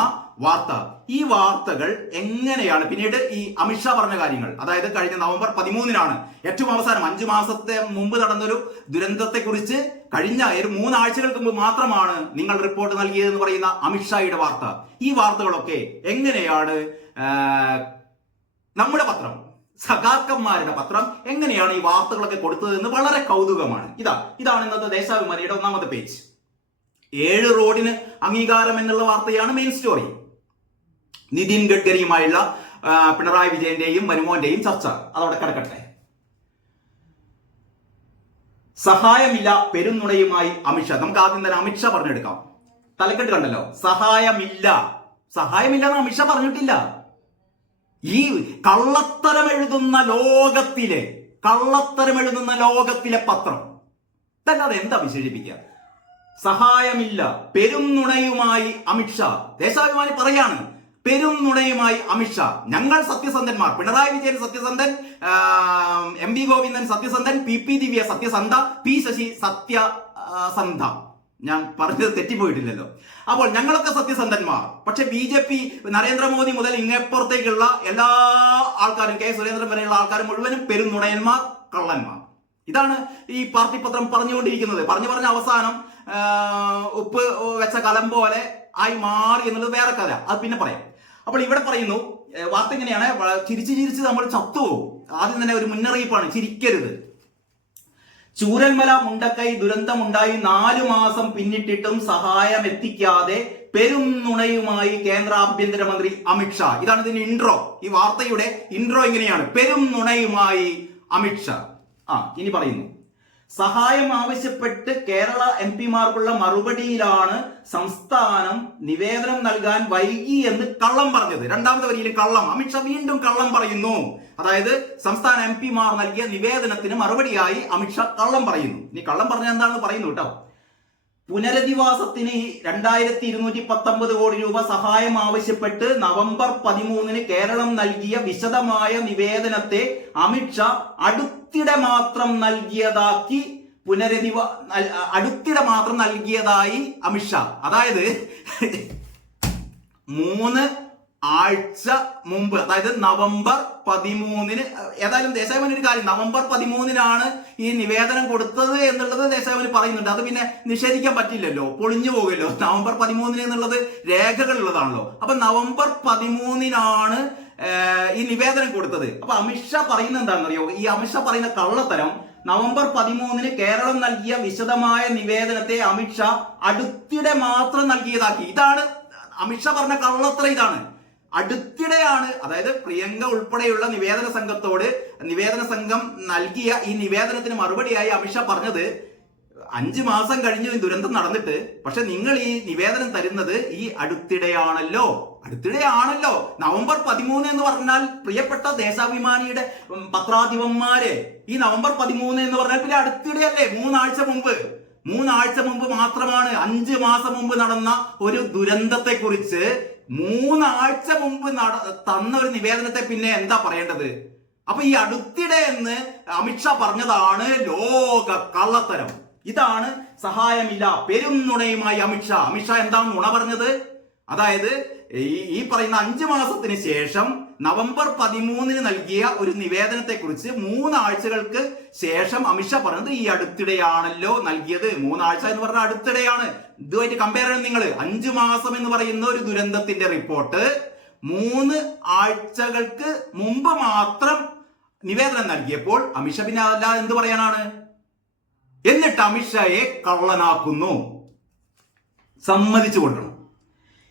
വാർത്ത. ഈ വാർത്തകൾ എങ്ങനെയാണ് പിന്നീട് ഈ അമിത്ഷാ പറഞ്ഞ കാര്യങ്ങൾ, അതായത് കഴിഞ്ഞ നവംബർ 13-നാണ് ഏറ്റവും അവസാനം 5 മാസത്തെ മുമ്പ് നടന്നൊരു ദുരന്തത്തെ കുറിച്ച് കഴിഞ്ഞ 3 ആഴ്ചകൾക്ക് മുമ്പ് മാത്രമാണ് നിങ്ങൾ റിപ്പോർട്ട് നൽകിയതെന്ന് പറയുന്ന അമിത്ഷായുടെ വാർത്ത. ഈ വാർത്തകളൊക്കെ എങ്ങനെയാണ് നമ്മുടെ പത്രം, സഖാക്കന്മാരുടെ പത്രം എങ്ങനെയാണ് ഈ വാർത്തകളൊക്കെ കൊടുത്തതെന്ന് വളരെ കൗതുകമാണ്. ഇതാണ് ഇന്നത്തെ ദേശാഭിമാനിയുടെ 1-ാമത്തെ പേജ്. 7 റോഡിന് അംഗീകാരം എന്നുള്ള വാർത്തയാണ് മെയിൻ സ്റ്റോറി. നിതിൻ ഗഡ്കരിയുമായുള്ള പിണറായി വിജയന്റെയും മനുമോന്റെയും ചർച്ച അതവിടെ കിടക്കട്ടെ. സഹായമില്ല പെരുന്നുണയുമായി അമിത്ഷാ. നമുക്ക് ആദ്യം തന്നെ അമിത്ഷാ പറഞ്ഞെടുക്കാം. തലക്കെട്ട് കണ്ടല്ലോ, സഹായമില്ല എന്ന് അമിത്ഷാ പറഞ്ഞിട്ടില്ല. ഈ കള്ളത്തരം എഴുതുന്ന ലോകത്തിലെ പത്രം ഇതല്ലാതെ എന്താ വിശേഷിപ്പിക്കുക? സഹായമില്ല പെരുന്നുണയുമായി അമിത്ഷാ. ദേശാഭിമാനി പറയാണ്, പെരുന്നുണയുമായി അമിത്ഷാ. ഞങ്ങൾ സത്യസന്ധന്മാർ. പിണറായി വിജയൻ സത്യസന്ധൻ, MV ഗോവിന്ദൻ സത്യസന്ധൻ, PP ദിവ്യ സത്യസന്ധ, P ശശി സത്യസന്ധ. ഞാൻ പറഞ്ഞത് തെറ്റിപ്പോയിട്ടില്ലല്ലോ. അപ്പോൾ ഞങ്ങളൊക്കെ സത്യസന്ധന്മാർ. പക്ഷെ BJP നരേന്ദ്രമോദി മുതൽ ഇങ്ങപ്പുറത്തേക്കുള്ള എല്ലാ ആൾക്കാരും, K സുരേന്ദ്രൻ വരെയുള്ള ആൾക്കാരും മുഴുവനും പെരുന്നുണയന്മാർ, കള്ളന്മാർ. ഇതാണ് ഈ പാർട്ടി പത്രം പറഞ്ഞുകൊണ്ടിരിക്കുന്നത്. പറഞ്ഞ അവസാനം ഉപ്പ് വെച്ച കലം പോലെ ആയി മാറി എന്നുള്ളത് വേറെ കഥ, അത് പിന്നെ പറയാം. അപ്പോൾ ഇവിടെ പറയുന്നു, വാർത്ത ഇങ്ങനെയാണ്, ചിരിച്ച് നമ്മൾ ചത്തുപോകും. ആദ്യം തന്നെ ഒരു മുന്നറിയിപ്പാണ്, ചിരിക്കരുത്. ചൂരൽമല മുണ്ടക്കൈ ദുരന്തമുണ്ടായി 4 മാസം പിന്നിട്ടിട്ടും സഹായം എത്തിക്കാതെ പെരുന്നുണയുമായി കേന്ദ്ര ആഭ്യന്തരമന്ത്രി അമിത്ഷാ. ഇതാണ് ഇതിന്റെ ഇൻട്രോ. ഈ വാർത്തയുടെ ഇൻട്രോ ഇങ്ങനെയാണ്, പെരുന്നുണയുമായി അമിത്ഷാ. ഇനി പറയുന്നു, സഹായം ആവശ്യപ്പെട്ട് കേരള MP-മാർക്കുള്ള മറുപടിയിലാണ് സംസ്ഥാനം നിവേദനം നൽകാൻ വൈകി എന്ന് കള്ളം പറഞ്ഞത്. 2-ാമത്തെ വരിയിലും കള്ളം. അമിത്ഷാ വീണ്ടും കള്ളം പറയുന്നു. അതായത് സംസ്ഥാന MP-മാർ നൽകിയ നിവേദനത്തിന് മറുപടിയായി അമിത്ഷാ കള്ളം പറയുന്നു. ഇനി കള്ളം പറഞ്ഞ എന്താണെന്ന് പറയുന്നു കേട്ടോ. പുനരധിവാസത്തിന് 2219 കോടി രൂപ സഹായം ആവശ്യപ്പെട്ട് നവംബർ 13-ന് കേരളം നൽകിയ വിശദമായ നിവേദനത്തെ അമിത്ഷാ അടുത്തിടെ മാത്രം നൽകിയതായി അമിത്ഷാ. അതായത് 3 ആഴ്ച മുമ്പ്, അതായത് നവംബർ 13-ന്. ഏതായാലും ദേശാഭിമാനി ഒരു കാര്യം, നവംബർ 13-നാണ് ഈ നിവേദനം കൊടുത്തത് എന്നുള്ളത് ദേശാഭിമാനി പറയുന്നുണ്ട്. അത് പിന്നെ നിഷേധിക്കാൻ പറ്റില്ലല്ലോ, പൊളിഞ്ഞു പോകുമല്ലോ. നവംബർ 13 എന്നുള്ളത് രേഖകളുള്ളതാണല്ലോ. അപ്പൊ നവംബർ 13-നാണ് ഈ നിവേദനം കൊടുത്തത്. അപ്പൊ അമിത്ഷാ പറയുന്നത് എന്താണെന്നറിയോ? ഈ അമിത്ഷാ പറയുന്ന കള്ളത്തരം, നവംബർ 13-ന് കേരളം നൽകിയ വിശദമായ നിവേദനത്തെ അമിത്ഷാ അടുത്തിടെ മാത്രം നൽകിയതാക്കി. ഇതാണ് അമിത്ഷാ പറഞ്ഞ കള്ളത്തരം. ഇതാണ് അടുത്തിടെയാണ്. അതായത് പ്രിയങ്ക ഉൾപ്പെടെയുള്ള നിവേദന സംഘം നൽകിയ ഈ നിവേദനത്തിന് മറുപടിയായി അമിത്ഷാ പറഞ്ഞത് 5 മാസം കഴിഞ്ഞു ഈ ദുരന്തം നടന്നിട്ട്, പക്ഷെ നിങ്ങൾ ഈ നിവേദനം തരുന്നത് ഈ അടുത്തിടെയാണല്ലോ. നവംബർ 13 എന്ന് പറഞ്ഞാൽ പ്രിയപ്പെട്ട ദേശാഭിമാനിയുടെ പത്രാധിപന്മാരെ, ഈ നവംബർ 13 എന്ന് പറഞ്ഞാൽ പിന്നെ അടുത്തിടെയല്ലേ? 3 ആഴ്ച മുമ്പ് മാത്രമാണ്. 5 മാസം മുമ്പ് നടന്ന ഒരു ദുരന്തത്തെ കുറിച്ച് 3 ആഴ്ച മുമ്പ് തന്ന ഒരു നിവേദനത്തെ പിന്നെ എന്താ പറയേണ്ടത്? അപ്പൊ ഈ അടുത്തിടെ എന്ന് അമിത്ഷാ പറഞ്ഞതാണ് ലോക കള്ളത്തരം. ഇതാണ് സഹായമില്ല പെരുന്നുണയുമായി അമിത്ഷാ എന്താണ് നുണ പറഞ്ഞത്? അതായത് ഈ പറയുന്ന 5 മാസത്തിന് ശേഷം നവംബർ 13-ന് നൽകിയ ഒരു നിവേദനത്തെ കുറിച്ച് 3 ആഴ്ചകൾക്ക് ശേഷം അമിത്ഷാ പറഞ്ഞത് ഈ അടുത്തിടെയാണല്ലോ നൽകിയത്. 3 ആഴ്ച എന്ന് പറഞ്ഞാൽ അടുത്തിടെയാണ്. ഇതുമായിട്ട് കമ്പയർ ചെയ്യണം നിങ്ങൾ. 5 മാസം എന്ന് പറയുന്ന ഒരു ദുരന്തത്തിന്റെ റിപ്പോർട്ട് 3 ആഴ്ചകൾക്ക് മുമ്പ് മാത്രം നിവേദനം നൽകിയപ്പോൾ അമിത്ഷാ പിന്നെ അതല്ലാതെ എന്ത് പറയാനാണ്? എന്നിട്ട് അമിത്ഷായെ കള്ളനാക്കുന്നു. സമ്മതിച്ചു കൊള്ളണം.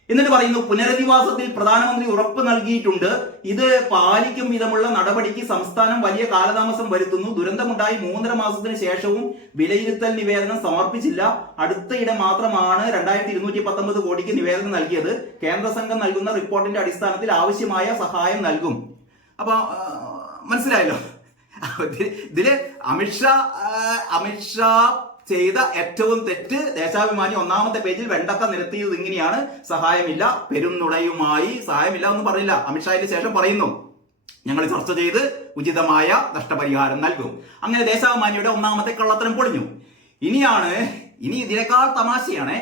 എന്നിട്ട് പറയുന്നു, പുനരധിവാസത്തിൽ പ്രധാനമന്ത്രി ഉറപ്പ് നൽകിയിട്ടുണ്ട്. ഇത് പാലിക്കും വിധമുള്ള നടപടിക്ക് സംസ്ഥാനം വലിയ കാലതാമസം വരുത്തുന്നു. ദുരന്തമുണ്ടായി 3.5 മാസത്തിന് ശേഷവും വിലയിരുത്തൽ നിവേദനം സമർപ്പിച്ചില്ല. അടുത്തയിടെ മാത്രമാണ് 2219 കോടിക്ക് നിവേദനം നൽകിയത്. കേന്ദ്ര സംഘം നൽകുന്ന റിപ്പോർട്ടിന്റെ അടിസ്ഥാനത്തിൽ ആവശ്യമായ സഹായം നൽകും. അപ്പൊ മനസ്സിലായല്ലോ, ഇതില് അമിത്ഷാ ചെയ്ത ഏറ്റവും തെറ്റ്, ദേശാഭിമാനി 1-ാമത്തെ പേജിൽ വെണ്ടക്ക നിരത്തിയത് ഇങ്ങനെയാണ്: സഹായമില്ല, പെരുന്നുടയുമായി സഹായമില്ല എന്ന് പറഞ്ഞില്ല. അമിത്ഷായ്ക്ക് ശേഷം പറയുന്നു, ഞങ്ങൾ ചർച്ച ചെയ്ത് ഉചിതമായ നഷ്ടപരിഹാരം നൽകും. അങ്ങനെ ദേശാഭിമാനിയുടെ 1-ാമത്തെ കള്ളത്തരം പൊളിഞ്ഞു. ഇനി ഇതിനേക്കാൾ തമാശയാണ്.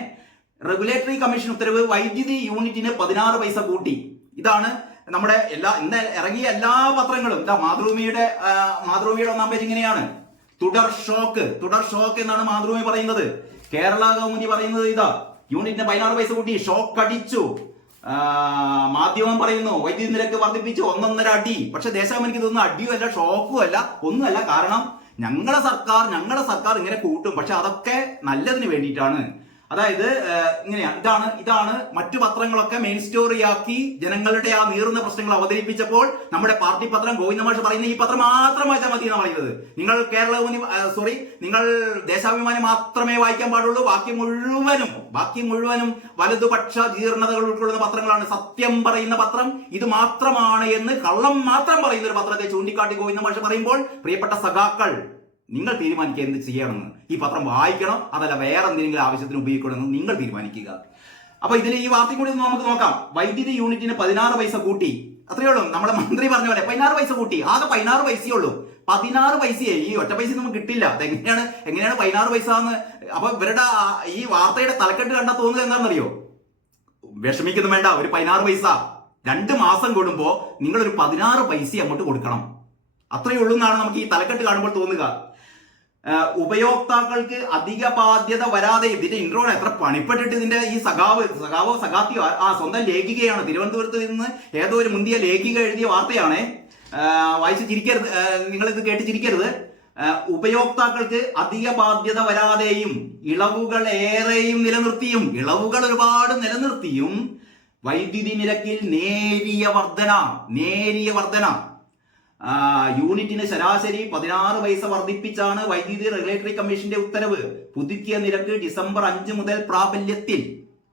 റെഗുലേറ്ററി കമ്മീഷൻ ഉത്തരവ്, വൈദ്യുതി യൂണിറ്റിന് 16 പൈസ കൂട്ടി. ഇതാണ് നമ്മുടെ ഇന്ന് ഇറങ്ങിയ എല്ലാ പത്രങ്ങളും. മാതൃഭൂമിയുടെ 1-ാം പേജ് ഇങ്ങനെയാണ്: തുടർ ഷോക്ക് എന്നാണ് മാതൃഭൂമി പറയുന്നത്. കേരള കൗമുദി പറയുന്നത് ഇതാ, യൂണിറ്റിന് 16 പൈസ കൂട്ടി, ഷോക്ക് അടിച്ചു. മാധ്യമം പറയുന്നു, വൈദ്യുതി നിരക്ക് വർദ്ധിപ്പിച്ചു, 1.5 അടി. പക്ഷെ ദേശാഭിമാനിക്ക് ഇതൊന്നും അടിയും അല്ല, ഷോക്കും അല്ല, ഒന്നുമല്ല. കാരണം ഞങ്ങളുടെ സർക്കാർ ഇങ്ങനെ കൂട്ടും, പക്ഷെ അതൊക്കെ നല്ലതിന് വേണ്ടിയിട്ടാണ്. അതായത് ഇതാണ് മറ്റു പത്രങ്ങളൊക്കെ മെയിൻ സ്റ്റോറിയാക്കി ജനങ്ങളുടെ ആ നീറുന്ന പ്രശ്നങ്ങൾ അവതരിപ്പിച്ചപ്പോൾ നമ്മുടെ പാർട്ടി പത്രം ഗോവിന്ദമാഷ് പറയുന്ന ഈ പത്രം മാത്രം വായിച്ചാൽ മതി എന്നാണ് പറയുന്നത്. നിങ്ങൾ ദേശാഭിമാനി മാത്രമേ വായിക്കാൻ പാടുള്ളൂ, ബാക്കി മുഴുവനും വലതുപക്ഷ ജീർണതകൾ ഉൾക്കൊള്ളുന്ന പത്രങ്ങളാണ്. സത്യം പറയുന്ന പത്രം ഇത് മാത്രമാണ് എന്ന് കള്ളം മാത്രം പറയുന്ന ഒരു പത്രത്തെ ചൂണ്ടിക്കാട്ടി ഗോവിന്ദമാഷ് പറയുമ്പോൾ, പ്രിയപ്പെട്ട സഖാക്കൾ, നിങ്ങൾ തീരുമാനിക്കുക എന്ത് ചെയ്യണമെന്ന്. ഈ പത്രം വായിക്കണം, അതല്ല വേറെ എന്തെങ്കിലും ആവശ്യത്തിന് ഉപയോഗിക്കണമെന്ന് നിങ്ങൾ തീരുമാനിക്കുക. അപ്പൊ ഇതിൽ ഈ വാർത്തയും കൂടി നമുക്ക് നോക്കാം. വൈദ്യുതി യൂണിറ്റിന് 16 പൈസ കൂട്ടി. അത്രയേ ഉള്ളൂ. നമ്മുടെ മന്ത്രി പറഞ്ഞ പോലെ 16 പൈസ കൂട്ടി. ആകെ 16 പൈസയേ ഉള്ളൂ. 16 പൈസയെ ഈ ഒറ്റ പൈസ നമുക്ക് കിട്ടില്ല. അതെങ്ങനെയാണ് 16 പൈസ എന്ന്? അപ്പൊ ഇവരുടെ ഈ വാർത്തയുടെ തലക്കെട്ട് കണ്ടാൽ തോന്നുന്നത് എന്താണെന്നറിയോ? വിഷമിക്കുന്നു വേണ്ട, ഒരു 16 പൈസ 2 മാസം കൂടുമ്പോ നിങ്ങൾ ഒരു 16 പൈസ അങ്ങോട്ട് കൊടുക്കണം. അത്രയേ ഉള്ളൂ എന്നാണ് നമുക്ക് ഈ തലക്കെട്ട് കാണുമ്പോൾ തോന്നുക. ഉപയോക്താക്കൾക്ക് അധിക ബാധ്യത വരാതെ, ഇതിന്റെ ഇൻട്രോ എത്ര പണിപ്പെട്ടിട്ട് ഇതിന്റെ ഈ സഖാത്തിയോ സ്വന്തം ലേഖികയാണ്. തിരുവനന്തപുരത്ത് നിന്ന് ഏതോ ഒരു മുന്തിയ ലേഖിക എഴുതിയ വാർത്തയാണ്. വായിച്ച് ചിരിക്കരുത്, നിങ്ങളിത് കേട്ട് ചിരിക്കരുത്. ഉപയോക്താക്കൾക്ക് അധിക ബാധ്യത വരാതെയും ഇളവുകൾ ഒരുപാട് നിലനിർത്തിയും വൈദ്യുതി നിരക്കിൽ നേരിയ വർധന. യൂണിറ്റിന് ശരാശരി 16 പൈസ വർദ്ധിപ്പിച്ചാണ് വൈദ്യുതി റെഗുലേറ്ററി കമ്മീഷന്റെ ഉത്തരവ്. പുതുക്കിയ നിരക്ക് ഡിസംബർ 5 മുതൽ പ്രാബല്യത്തിൽ.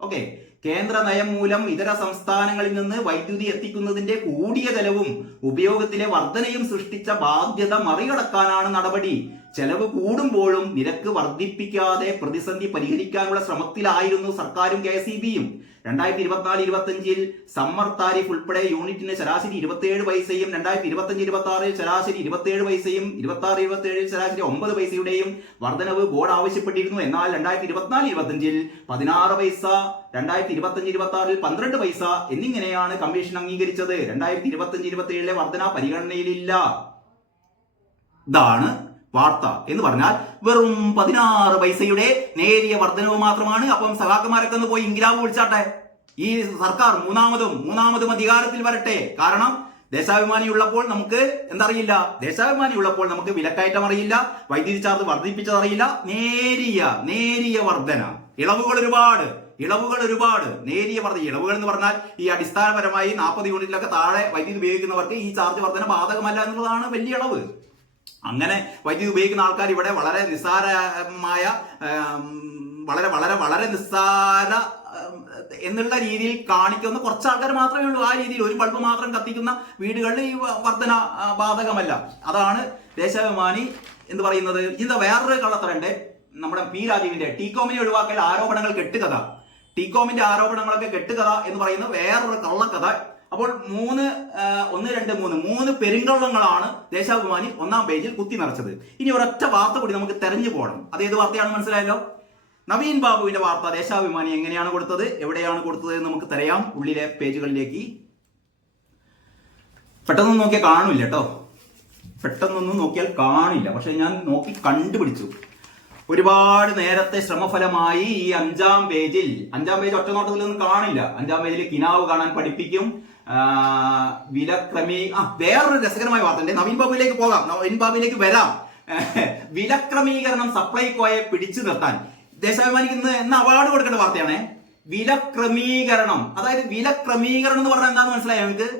ഓക്കെ, കേന്ദ്ര നയം മൂലം ഇതര സംസ്ഥാനങ്ങളിൽ നിന്ന് വൈദ്യുതി എത്തിക്കുന്നതിന്റെ കൂടിയ ചെലവും ഉപയോഗത്തിലെ വർധനയും സൃഷ്ടിച്ച ബാധ്യത മറികടക്കാനാണ് നടപടി. ചെലവ് കൂടുമ്പോഴും നിരക്ക് വർദ്ധിപ്പിക്കാതെ പ്രതിസന്ധി പരിഹരിക്കാനുള്ള ശ്രമത്തിലായിരുന്നു സർക്കാരും KSEBയും. 2024-25 സമ്മർ താരിഫ് ഉൾപ്പെടെ യൂണിറ്റിന് ശരാശരി 27 പൈസയും 2025-26 ശരാശരി 27 പൈസയും 26-27 ശരാശരി 9 പൈസയുടെയും വർധനവ് ബോർഡ് ആവശ്യപ്പെട്ടിരുന്നു. എന്നാൽ 2024-25 16 പൈസ, 2025-26 12 പൈസ എന്നിങ്ങനെയാണ് കമ്മീഷൻ അംഗീകരിച്ചത്. 2025-27 വർധന പരിഗണനയിലില്ല. ഇതാണ് വാർത്ത. എന്ന് പറഞ്ഞാൽ വെറും 16 പൈസയുടെ നേരിയ വർധനവ് മാത്രമാണ്. അപ്പം സഖാക്കന്മാരൊക്കെ ഒന്ന് പോയി ഇൻകിലാബ് വിളിച്ചാട്ടെ. ഈ സർക്കാർ മൂന്നാമതും അധികാരത്തിൽ വരട്ടെ. കാരണം ദേശാഭിമാനി ഉള്ളപ്പോൾ നമുക്ക് എന്തറിയില്ല? ദേശാഭിമാനി ഉള്ളപ്പോൾ നമുക്ക് വിലക്കയറ്റം അറിയില്ല, വൈദ്യുതി ചാർജ് വർദ്ധിപ്പിച്ചതറിയില്ല. നേരിയ വർധന, ഇളവുകൾ ഒരുപാട് നേരിയ വർധന. ഇളവുകൾ എന്ന് പറഞ്ഞാൽ ഈ അടിസ്ഥാനപരമായി 40 യൂണിറ്റിലൊക്കെ താഴെ വൈദ്യുതി ഉപയോഗിക്കുന്നവർക്ക് ഈ ചാർജ് വർധന ബാധകമല്ല എന്നുള്ളതാണ് വലിയ ഇളവ്. അങ്ങനെ വൈദ്യുതി ഉപയോഗിക്കുന്ന ആൾക്കാർ ഇവിടെ വളരെ നിസ്സാരമായ വളരെ നിസ്സാര എന്നുള്ള രീതിയിൽ കാണിക്കുന്ന കുറച്ച് ആൾക്കാർ മാത്രമേ ഉള്ളൂ. ആ രീതിയിൽ ഒരു ബൾബ് മാത്രം കത്തിക്കുന്ന വീടുകളിൽ ഈ വർധന ബാധകമല്ല. അതാണ് ദേശാഭിമാനി എന്ന് പറയുന്നത്. ഇത് വേറൊരു കള്ളത്തരണ്ട്. നമ്മുടെ P. രാജീവിന്റെ ടീകോമിനെ ഒഴിവാക്കൽ ആരോപണങ്ങൾ കെട്ടുകഥ. ടീകോമിന്റെ ആരോപണങ്ങളൊക്കെ കെട്ടുകഥ എന്ന് പറയുന്ന വേറൊരു കള്ളക്കഥ. അപ്പോൾ 3 പെരുങ്കള്ളങ്ങളാണ് ദേശാഭിമാനി 1-ാം പേജിൽ കുത്തി നിറച്ചത്. ഇനി ഒരൊറ്റ വാർത്ത കൂടി നമുക്ക് തെരഞ്ഞു പോകണം. അതേത് വാർത്തയാണെന്ന് മനസ്സിലായല്ലോ? നവീൻ ബാബുവിന്റെ വാർത്ത ദേശാഭിമാനി എങ്ങനെയാണ് കൊടുത്തത്, എവിടെയാണ് കൊടുത്തത് എന്ന് നമുക്ക് തിരയാം. ഉള്ളിലെ പേജുകളിലേക്ക് പെട്ടെന്നൊന്നും നോക്കിയാൽ കാണില്ല കേട്ടോ. പക്ഷെ ഞാൻ നോക്കി കണ്ടുപിടിച്ചു. ഒരുപാട് നേരത്തെ ശ്രമഫലമായി ഈ 5-ാം പേജ് ഒറ്റ നോട്ടത്തിലൊന്നും കാണില്ല. 5-ാം പേജിൽ കിനാവ് കാണാൻ പഠിപ്പിക്കും. വേറൊരു രസകരമായ വാർത്ത. നവീൻ ബാബുവിലേക്ക് വരാം. വിലക്രമീകരണം സപ്ലൈകോയെ പിടിച്ചു നിർത്താൻ ദേശാഭിമാനിക്ക് ഇന്ന് അവാർഡ് കൊടുക്കേണ്ട വാർത്തയാണ്. വില ക്രമീകരണം. അതായത് വില ക്രമീകരണം എന്ന് പറഞ്ഞാൽ എന്താണെന്ന് മനസ്സിലായോ നിങ്ങൾക്ക്?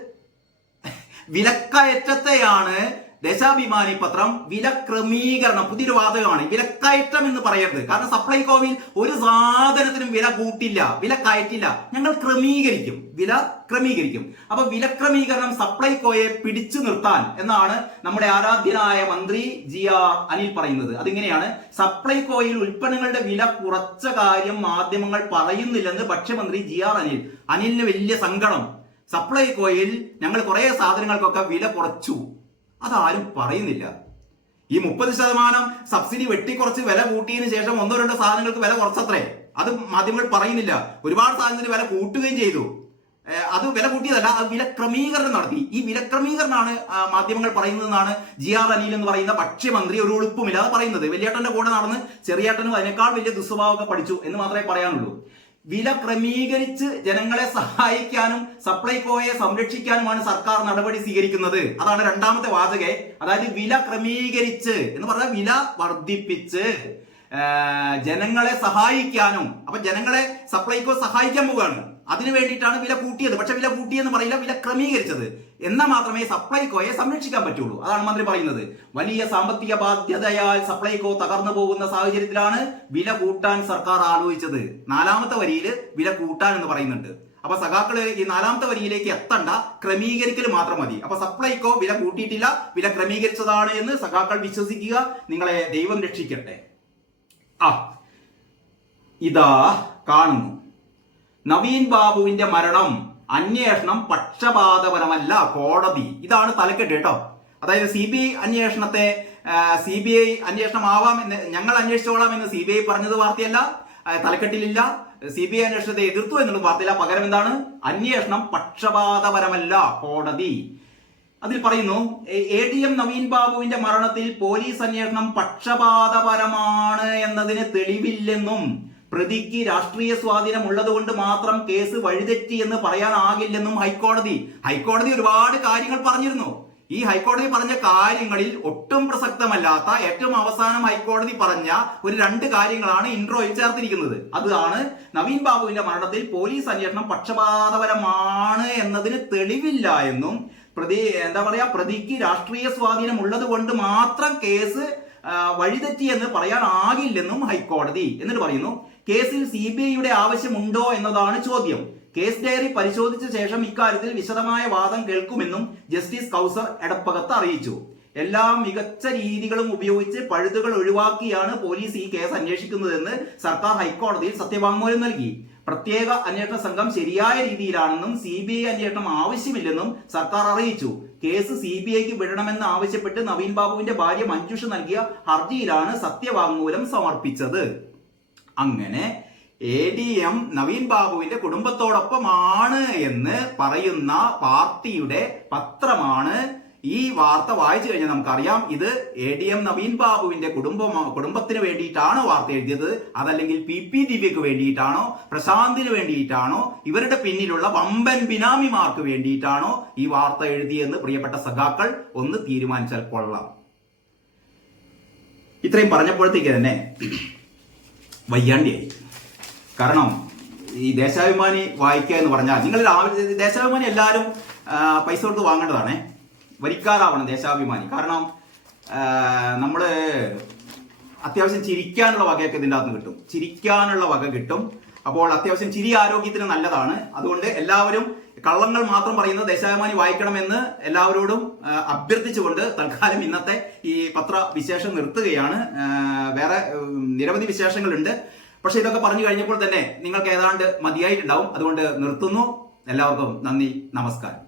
വിലക്കയറ്റത്തെയാണ് ദേശാഭിമാനി പത്രം വില ക്രമീകരണം, പുതിയൊരു വാചകമാണ്, വിലക്കയറ്റം എന്ന് പറയരുത്. കാരണം സപ്ലൈകോവിൽ ഒരു സാധനത്തിനും വില കൂട്ടില്ല, വില കയറ്റില്ല, ഞങ്ങൾ ക്രമീകരിക്കും, വില ക്രമീകരിക്കും. അപ്പൊ വില ക്രമീകരണം സപ്ലൈകോയെ പിടിച്ചു നിർത്താൻ എന്നാണ് നമ്മുടെ ആരാധ്യനായ മന്ത്രി GR അനിൽ പറയുന്നത്. അതിങ്ങനെയാണ്: സപ്ലൈകോയിൽ ഉൽപ്പന്നങ്ങളുടെ വില കുറച്ച കാര്യം മാധ്യമങ്ങൾ പറയുന്നില്ലെന്ന് ഭക്ഷ്യമന്ത്രി GR അനിലിന് വലിയ സങ്കടം. സപ്ലൈകോയിൽ ഞങ്ങൾ കുറെ സാധനങ്ങൾക്കൊക്കെ വില കുറച്ചു, അതാരും പറയുന്നില്ല. ഈ 30% സബ്സിഡി വെട്ടിക്കുറച്ച് വില കൂട്ടിയതിനു ശേഷം 1-2 സാധനങ്ങൾക്ക് വില കുറച്ചത്രേ, അത് മാധ്യമങ്ങൾ പറയുന്നില്ല. ഒരുപാട് സാധനത്തിന് വില കൂട്ടുകയും ചെയ്തു. അത് വില കൂട്ടിയതല്ല, അത് വില ക്രമീകരണം നടത്തി. ഈ വില ക്രമീകരണമാണ് മാധ്യമങ്ങൾ പറയുന്നതെന്നാണ് GR അനിൽ എന്ന് പറയുന്ന ഭക്ഷ്യമന്ത്രി ഒരു ഉളുപ്പുമില്ലാതെ പറയുന്നത്. വലിയേട്ടന്റെ കൂടെ നടന്ന് ചെറിയേട്ടനും അതിനേക്കാൾ വലിയ ദുസ്വഭാവമൊക്കെ പഠിച്ചു എന്ന് മാത്രമേ പറയാനുള്ളൂ. വില ക്രമീകരിച്ച് ജനങ്ങളെ സഹായിക്കാനും സപ്ലൈകോയെ സംരക്ഷിക്കാനുമാണ് സർക്കാർ നടപടി സ്വീകരിക്കുന്നത്. അതാണ് രണ്ടാമത്തെ വാചകെ. അതായത് വില ക്രമീകരിച്ച് എന്ന് പറഞ്ഞാൽ വില വർദ്ധിപ്പിച്ച് ജനങ്ങളെ സഹായിക്കാനും. അപ്പൊ ജനങ്ങളെ സപ്ലൈകോ സഹായിക്കാൻ പോവുകയാണ്, അതിനു വേണ്ടിയിട്ടാണ് വില കൂട്ടിയത്. പക്ഷെ വില കൂട്ടിയെന്ന് പറയില്ല, വില ക്രമീകരിച്ചത്. എന്നാൽ മാത്രമേ സപ്ലൈകോയെ സംരക്ഷിക്കാൻ പറ്റുള്ളൂ. അതാണ് മന്ത്രി പറയുന്നത്. വലിയ സാമ്പത്തിക ബാധ്യതയാൽ സപ്ലൈകോ തകർന്നു പോകുന്ന സാഹചര്യത്തിലാണ് വില കൂട്ടാൻ സർക്കാർ ആലോചിച്ചത്. 4ാമത്തെ വരിയിൽ വില കൂട്ടാൻ എന്ന് പറയുന്നുണ്ട്. അപ്പൊ സഖാക്കള് ഈ 4ാമത്തെ വരിയിലേക്ക് എത്തണ്ട, ക്രമീകരിക്കൽ മാത്രം മതി. അപ്പൊ സപ്ലൈകോ വില കൂട്ടിയിട്ടില്ല, വില ക്രമീകരിച്ചതാണ് എന്ന് സഖാക്കൾ വിശ്വസിക്കുക. നിങ്ങളെ ദൈവം രക്ഷിക്കട്ടെ. ഇതാ കാണുന്നു, നവീൻ ബാബുവിന്റെ മരണം അന്വേഷണം പക്ഷപാതപരമല്ല, കോടതി. ഇതാണ് തലക്കെട്ട് കേട്ടോ. അതായത് CBI അന്വേഷണത്തെ CBI അന്വേഷണം ആവാമെന്ന് ഞങ്ങൾ അന്വേഷിച്ചോളാം എന്ന് CBI പറഞ്ഞത് വാർത്തയല്ല, തലക്കെട്ടിലില്ല. CBI അന്വേഷണത്തെ എതിർത്തു എന്നുള്ള വാർത്തയില്ല. പകരം എന്താണ്? അന്വേഷണം പക്ഷപാതപരമല്ല, കോടതി. അതിൽ പറയുന്നു, ADM നവീൻ ബാബുവിന്റെ മരണത്തിൽ പോലീസ് അന്വേഷണം പക്ഷപാതപരമാണ് എന്നതിന് തെളിവില്ലെന്നും പ്രതിക്ക് രാഷ്ട്രീയ സ്വാധീനം ഉള്ളതുകൊണ്ട് മാത്രം കേസ് വഴിതെറ്റി എന്ന് പറയാനാകില്ലെന്നും ഹൈക്കോടതി ഒരുപാട് കാര്യങ്ങൾ പറഞ്ഞിരുന്നു. ഈ ഹൈക്കോടതി പറഞ്ഞ കാര്യങ്ങളിൽ ഒട്ടും പ്രസക്തമല്ലാത്ത ഏറ്റവും അവസാനം ഹൈക്കോടതി പറഞ്ഞ ഒരു 2 കാര്യങ്ങളാണ് ഇൻട്രോയിൽ ചേർത്തിരിക്കുന്നത്. അതാണ് നവീൻ ബാബുവിന്റെ മരണത്തിൽ പോലീസ് അന്വേഷണം പക്ഷപാതപരമാണ് എന്നതിന് തെളിവില്ല എന്നും പ്രതിക്ക് രാഷ്ട്രീയ സ്വാധീനം ഉള്ളത് കൊണ്ട് മാത്രം കേസ് വഴിതെറ്റി എന്ന് പറയാനാകില്ലെന്നും ഹൈക്കോടതി. എന്നിട്ട് പറയുന്നു, കേസിൽ CBIയുടെ ആവശ്യമുണ്ടോ എന്നതാണ് ചോദ്യം. കേസ് ഡയറി പരിശോധിച്ച ശേഷം ഇക്കാര്യത്തിൽ വിശദമായ വാദം കേൾക്കുമെന്നും ജസ്റ്റിസ് കൗസർ എടപ്പകത്ത് അറിയിച്ചു. എല്ലാ മികച്ച രീതികളും ഉപയോഗിച്ച് പഴുതുകൾ ഒഴിവാക്കിയാണ് പോലീസ് ഈ കേസ് അന്വേഷിക്കുന്നതെന്ന് സർക്കാർ ഹൈക്കോടതിയിൽ സത്യവാങ്മൂലം നൽകി. പ്രത്യേക അന്വേഷണ സംഘം ശരിയായ രീതിയിലാണെന്നും CBI അന്വേഷണം ആവശ്യമില്ലെന്നും സർക്കാർ അറിയിച്ചു. കേസ് CBIക്ക് വിടണമെന്ന് ആവശ്യപ്പെട്ട് നവീൻ ബാബുവിന്റെ ഭാര്യ മഞ്ജുഷ നൽകിയ ഹർജിയിലാണ് സത്യവാങ്മൂലം സമർപ്പിച്ചത്. അങ്ങനെ ADM നവീൻ ബാബുവിന്റെ കുടുംബത്തോടൊപ്പമാണ് എന്ന് പറയുന്ന പാർട്ടിയുടെ പത്രമാണ് ഈ വാർത്ത വായിച്ചു കഴിഞ്ഞാൽ നമുക്കറിയാം ഇത് ADM നവീൻ ബാബുവിന്റെ കുടുംബത്തിന് വേണ്ടിയിട്ടാണോ വാർത്ത എഴുതിയത്, അതല്ലെങ്കിൽ PP ദിവ്യക്ക് വേണ്ടിയിട്ടാണോ, പ്രശാന്തിന് വേണ്ടിയിട്ടാണോ, ഇവരുടെ പിന്നിലുള്ള വമ്പൻ ബിനാമിമാർക്ക് വേണ്ടിയിട്ടാണോ ഈ വാർത്ത എഴുതിയെന്ന് പ്രിയപ്പെട്ട സഖാക്കൾ ഒന്ന് തീരുമാനിച്ചാൽ കൊള്ളാം. ഇത്രയും പറഞ്ഞപ്പോഴത്തേക്ക് തന്നെ വയ്യാണ്ടിയായി. കാരണം ഈ ദേശാഭിമാനി വായിക്കുക എന്ന് പറഞ്ഞാൽ, നിങ്ങൾ ദേശാഭിമാനി എല്ലാവരും പൈസ കൊടുത്ത് വാങ്ങേണ്ടതാണേ, വരിക്കാരാവണം ദേശാഭിമാനി. കാരണം നമ്മൾ അത്യാവശ്യം ചിരിക്കാനുള്ള വകയൊക്കെ ഇതിൻ്റെ അകത്ത് കിട്ടും, ചിരിക്കാനുള്ള വക കിട്ടും. അപ്പോൾ അത്യാവശ്യം ചിരി ആരോഗ്യത്തിന് നല്ലതാണ്. അതുകൊണ്ട് എല്ലാവരും കള്ളങ്ങൾ മാത്രം പറയുന്ന ദേശാഭിമാനി വായിക്കണമെന്ന് എല്ലാവരോടും അഭ്യർത്ഥിച്ചുകൊണ്ട് തൽക്കാലം ഇന്നത്തെ ഈ പത്രവിശേഷം നിർത്തുകയാണ്. വേറെ നിരവധി വിശേഷങ്ങളുണ്ട്, പക്ഷെ ഇതൊക്കെ പറഞ്ഞു കഴിഞ്ഞപ്പോൾ തന്നെ നിങ്ങൾക്ക് ഏതാണ്ട് മതിയായിട്ടുണ്ടാവും. അതുകൊണ്ട് നിർത്തുന്നു. എല്ലാവർക്കും നന്ദി, നമസ്കാരം.